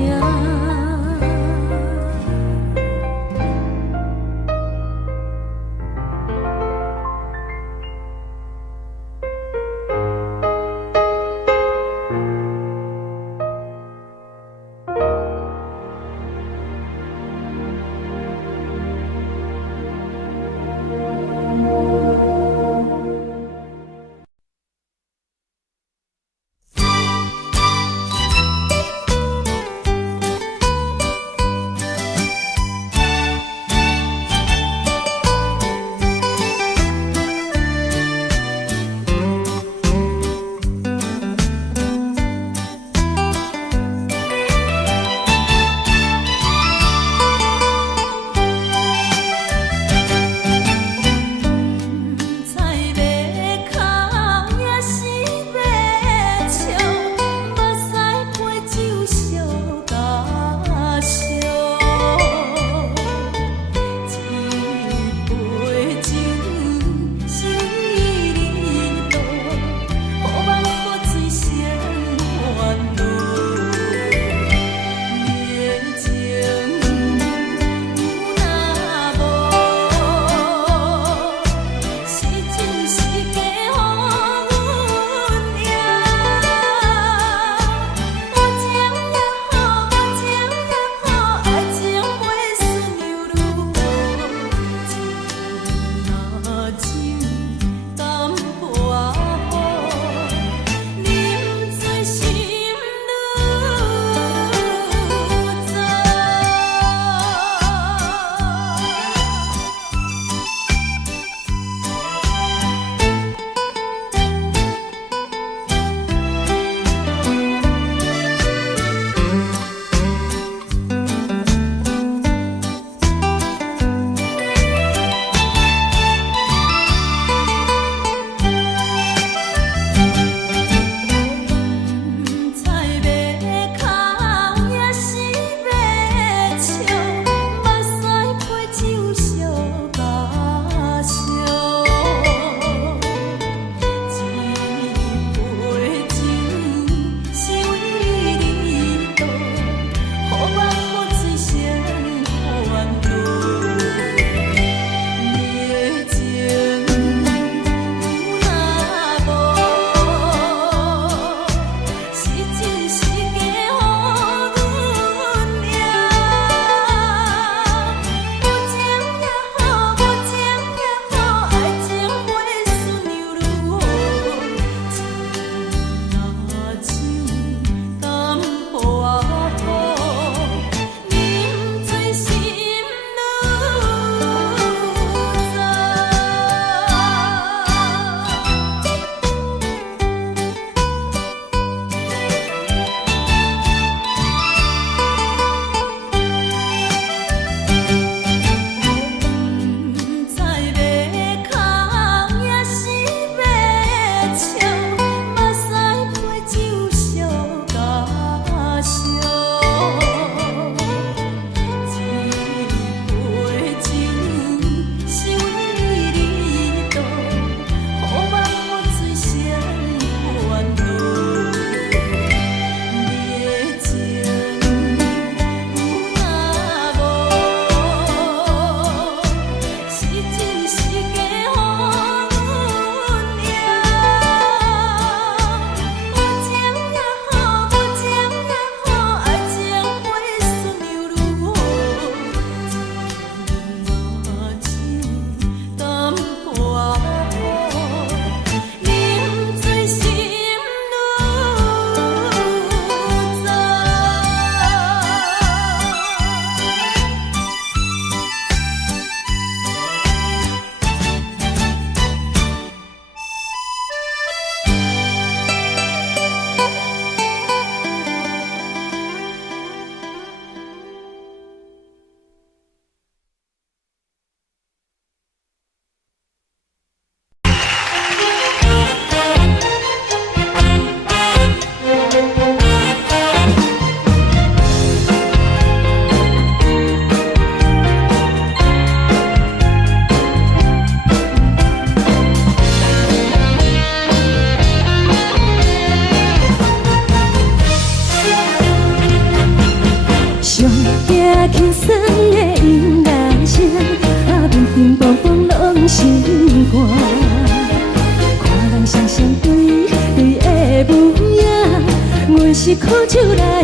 是苦酒来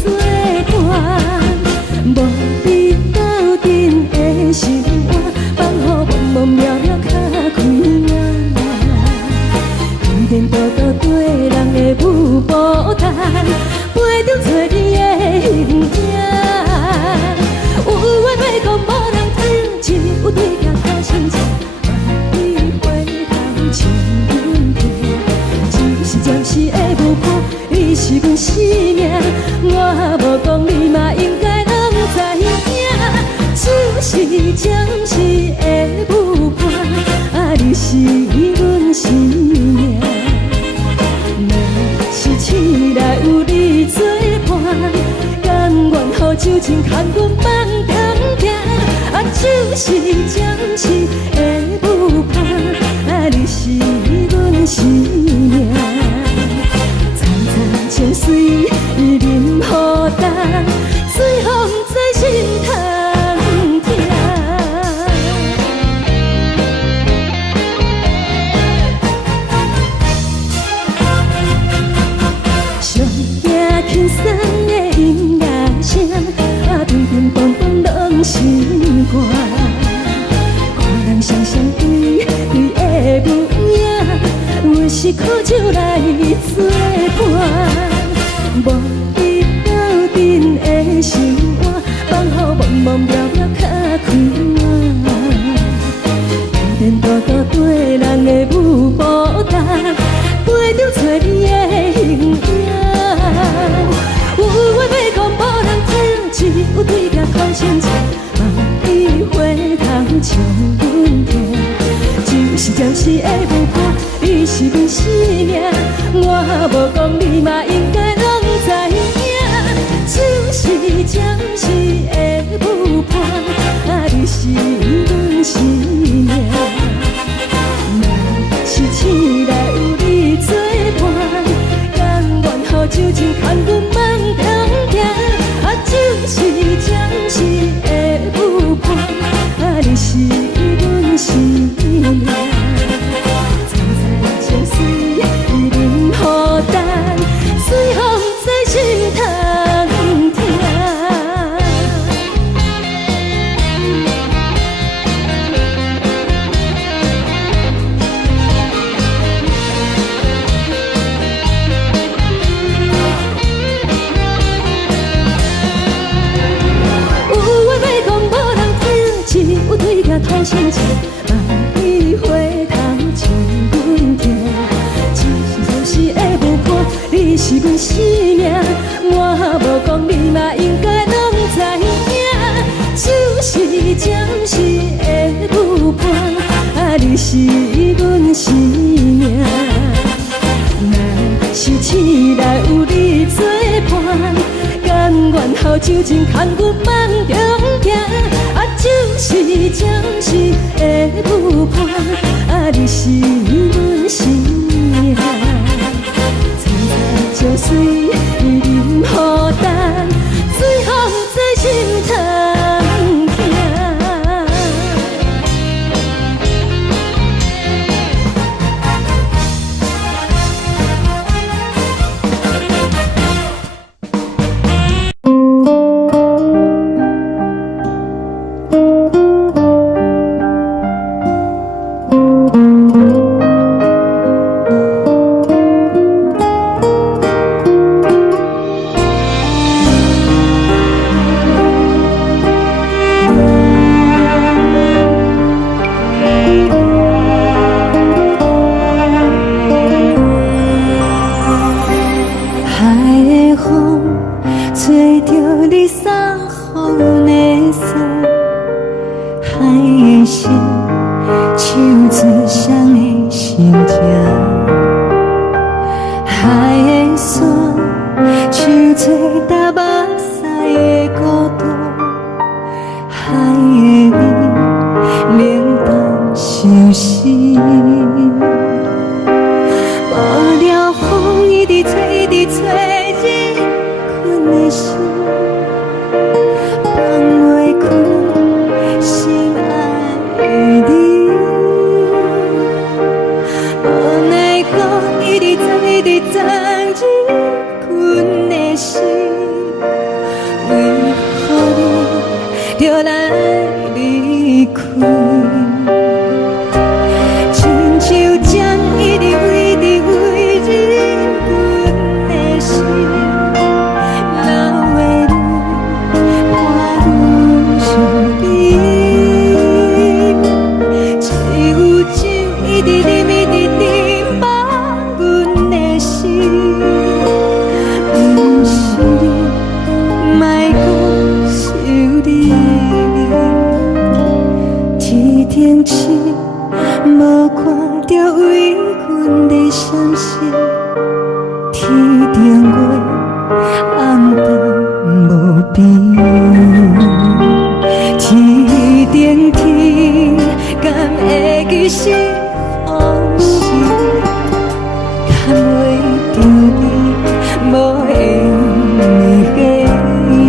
作伴。无你斗阵的心肝，放予茫茫渺渺较开眼。一颠倒倒对人的舞步弹，陪着做你的形影。有话要讲无人听，只有对镜头心情。你回头将阮听，只是暂时的舞伴，你是阮生命。我无讲你嘛应该拢知影，只是暂时的舞伴，啊，你是阮生命。若是醒来有你作伴，甘愿予酒精牵阮梦中行，啊，就是暂时的舞伴，啊，你是阮生命。层层情水任何担，水风在心头疼。上惊轻松的音乐声，啊，乒乒乓乓拢心肝。看人双双对对的舞影，阮是苦酒来作伴。无你斗阵的心肝，放予茫茫渺渺较开眼。一颠倒倒对人的舞步弹，陪着做你的形影。有话要讲无人听，只有对镜头心情。你回头将阮听，就是暂时的舞伴，你是阮生命。我无讲你嘛应该拢知影，就是暂时的舞伴，啊，你是阮生命。若是醒来有你作伴，甘愿予酒精牵阮梦中行，啊，就是暂时的舞伴，啊，你是阮生命。层层情水任何担，水风在心头疼。有对镜头心情，你回头将阮听，只是暂时的舞伴，你是阮生命。我无讲你嘛应该拢知影，就是暂时的舞伴，啊，你是阮生命。若是醒来有你作伴，甘愿予酒精牵阮梦中行，啊，就是暂时的舞伴，啊，你是阮生命。层层情水任何担，水风在心头疼。你在的曾经困心，为何你就来离开？亲像针一直为你为忍阮的心，流的泪伴阮伤悲，只有酒一直啉一直啉饱阮的心。不是你，莫讲想你。一顶星无看到为阮的闪烁，天顶月暗淡无边，天顶天敢会记是往事，敢袂着你无缘的你。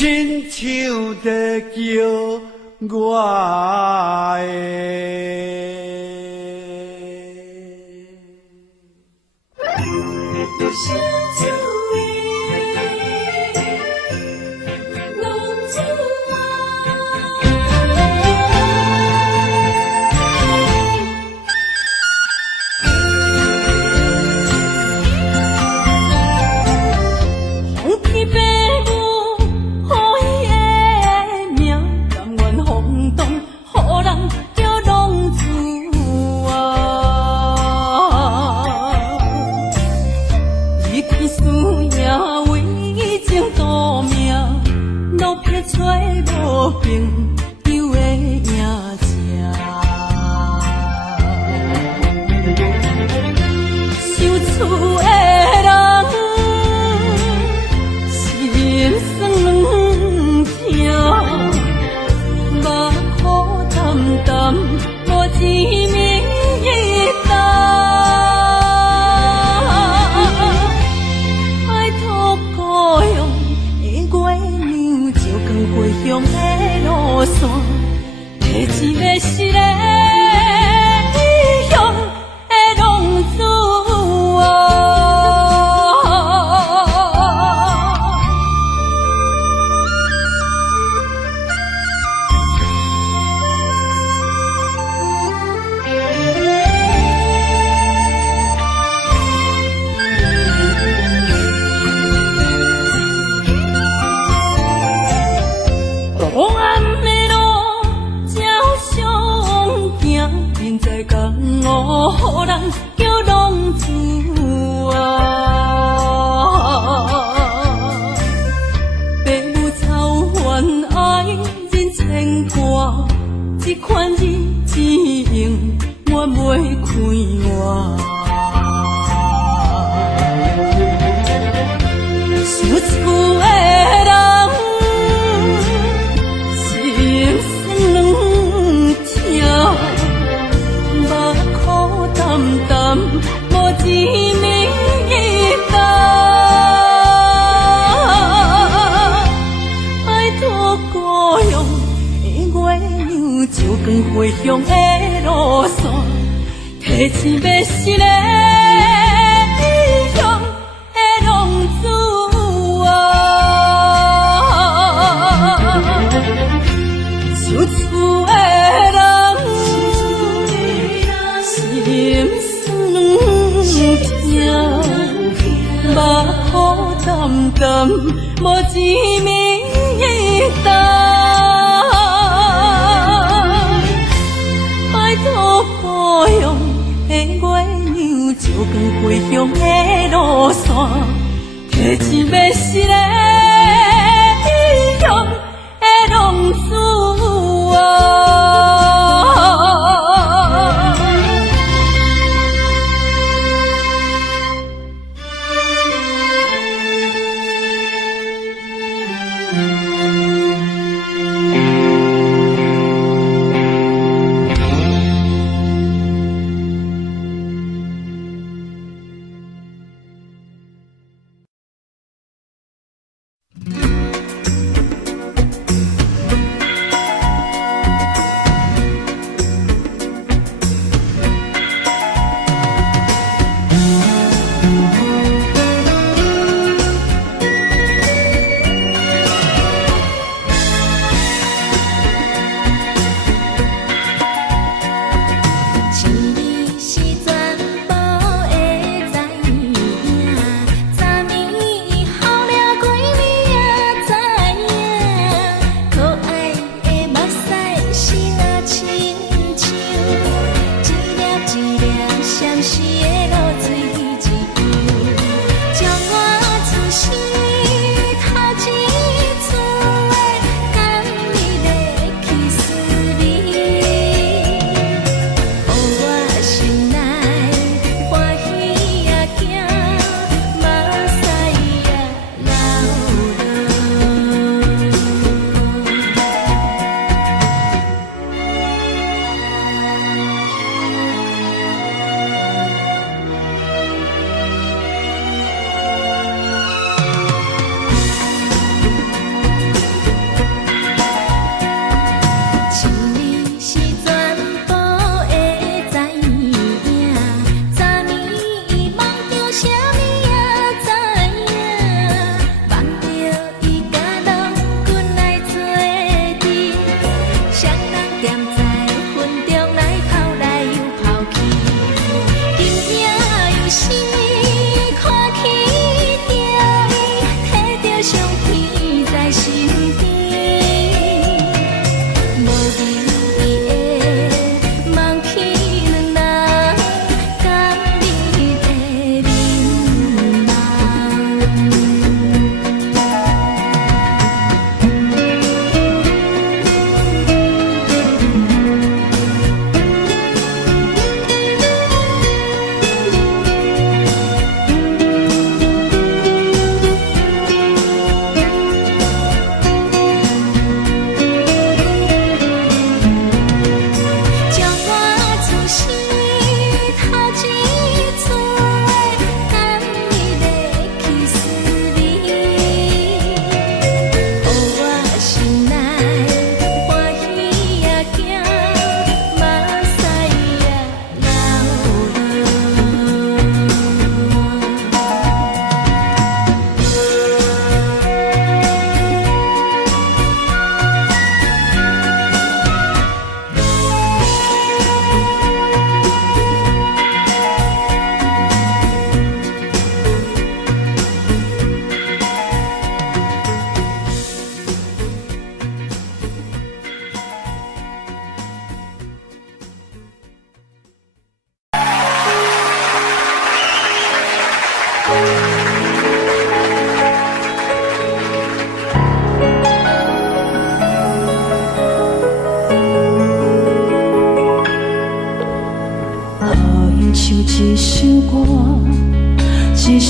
亲像在叫我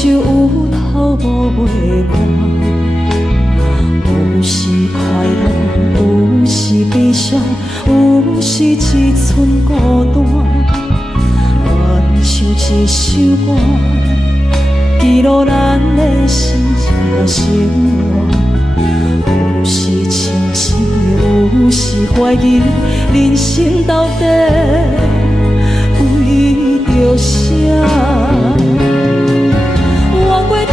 受有头无尾寒，有时快乐，有时悲伤，有时只剩孤单。愿唱一首歌，记录咱的心情甲生活。有时清醒，有时怀疑，人生到底为着啥？往过头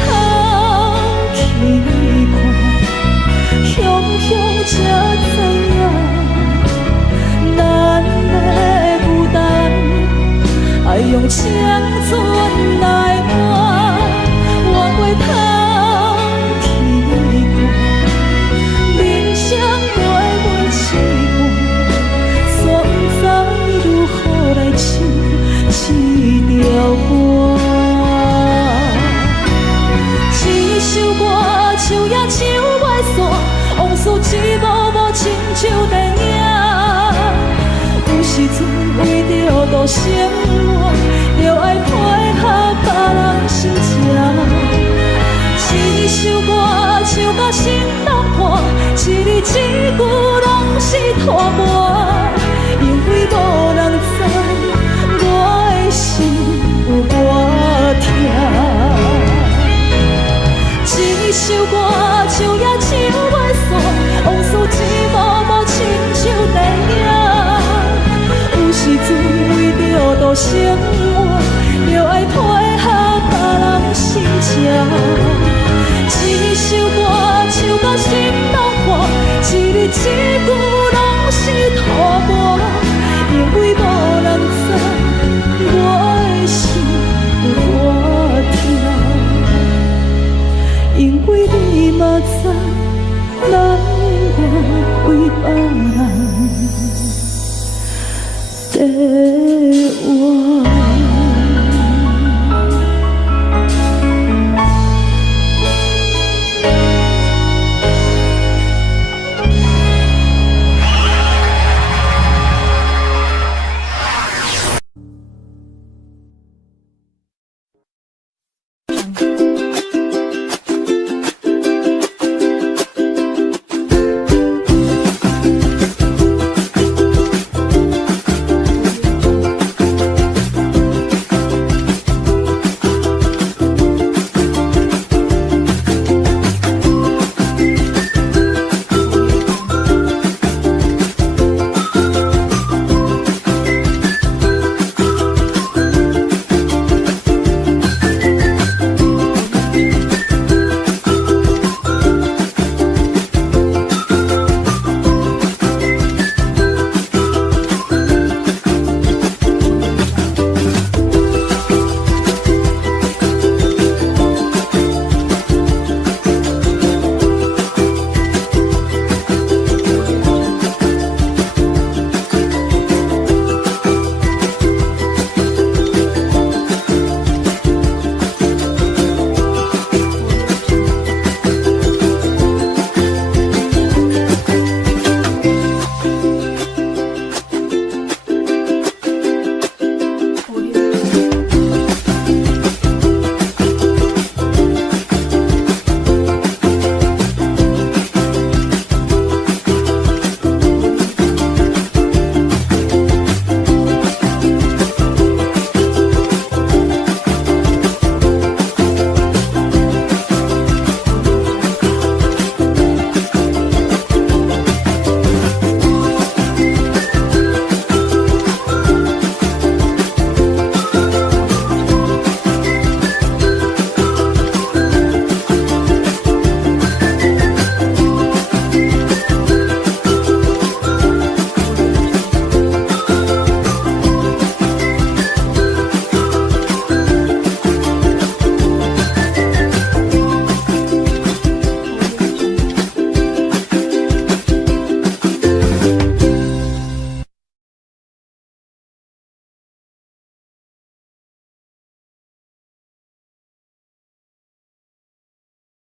去看，雄雄才知影，咱的负担爱用青春来换。往过头去看，人生月月痴半，煞不知如何来唱这条歌。一首歌唱也唱袂煞，往事一幕幕亲像电影。有时阵为着度生活，就爱配合别人心情。一首歌唱到心冻破，一字一句拢是拖磨，因为无人知我的心有多痛。一首歌唱也唱袂煞，往事一幕幕亲像电影。有时阵为着度生活，就爱配合别人心情。一首歌唱到心冻破，一字一句拢是拖磨，因为无人知我的心有多痛。因为你嘛知，咱永远为别人在活。